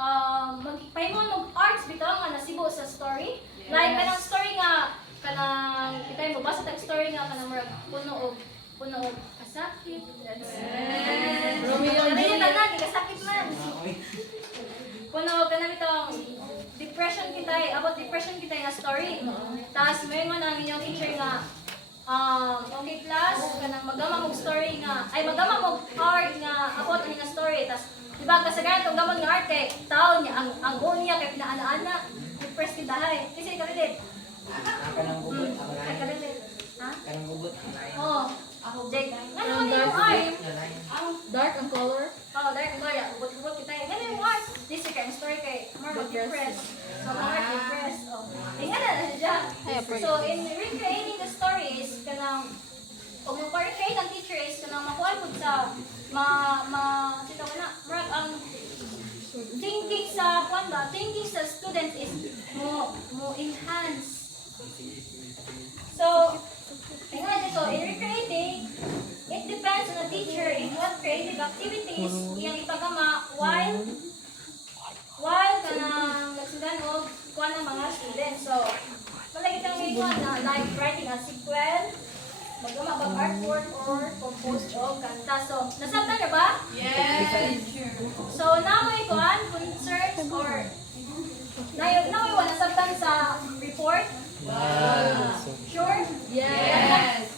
pahimuon mo og arts bitaw nga nasibo sa story. Like kanang story nga kanang kitay mo basa tag story nga kanang murag puno og kasakit. Yes. Romeo and Juliet. Juliet. Kasakit man. story. Tapos may nga ang inyong teacher nga okay class kanang magama mog story nga ay magama mog art nga about ang story. Tapos diba kasagaran tong gamon nga art kay tao niya ang goal niya kay pinaana-ana depressed kita hay. Kasi ka rin. Kanang gubot, ako Ay ka rin. Ha? Kanang gubot, ang lain. Oh. Jake, ano man yung art? Ang Dark ang color. oh, dahil ko ya, ubot-ubot kita. Ganun yung art. This is yung story kay more depressed. So, more depressed. Oh. Tingnan na siya. So, in recreating the stories, kanang o mo recreate ang teacher is kanang makuha po sa sino ka na, marag ang thinking sa kwan ba, thinking sa student is mo enhance. So, so in recreating, it depends on the teacher in what creative activities iyang ipagama while kanang nagsudan og kuan ng mga students. So, malagi kang may kuan na like writing a sequel, magama bang artwork or compose og kanta. So, nasabtan niyo ba? Yes. So, namoy kuan concerns or namoy wala nasabtan sa report? Wow. Sure? Yes.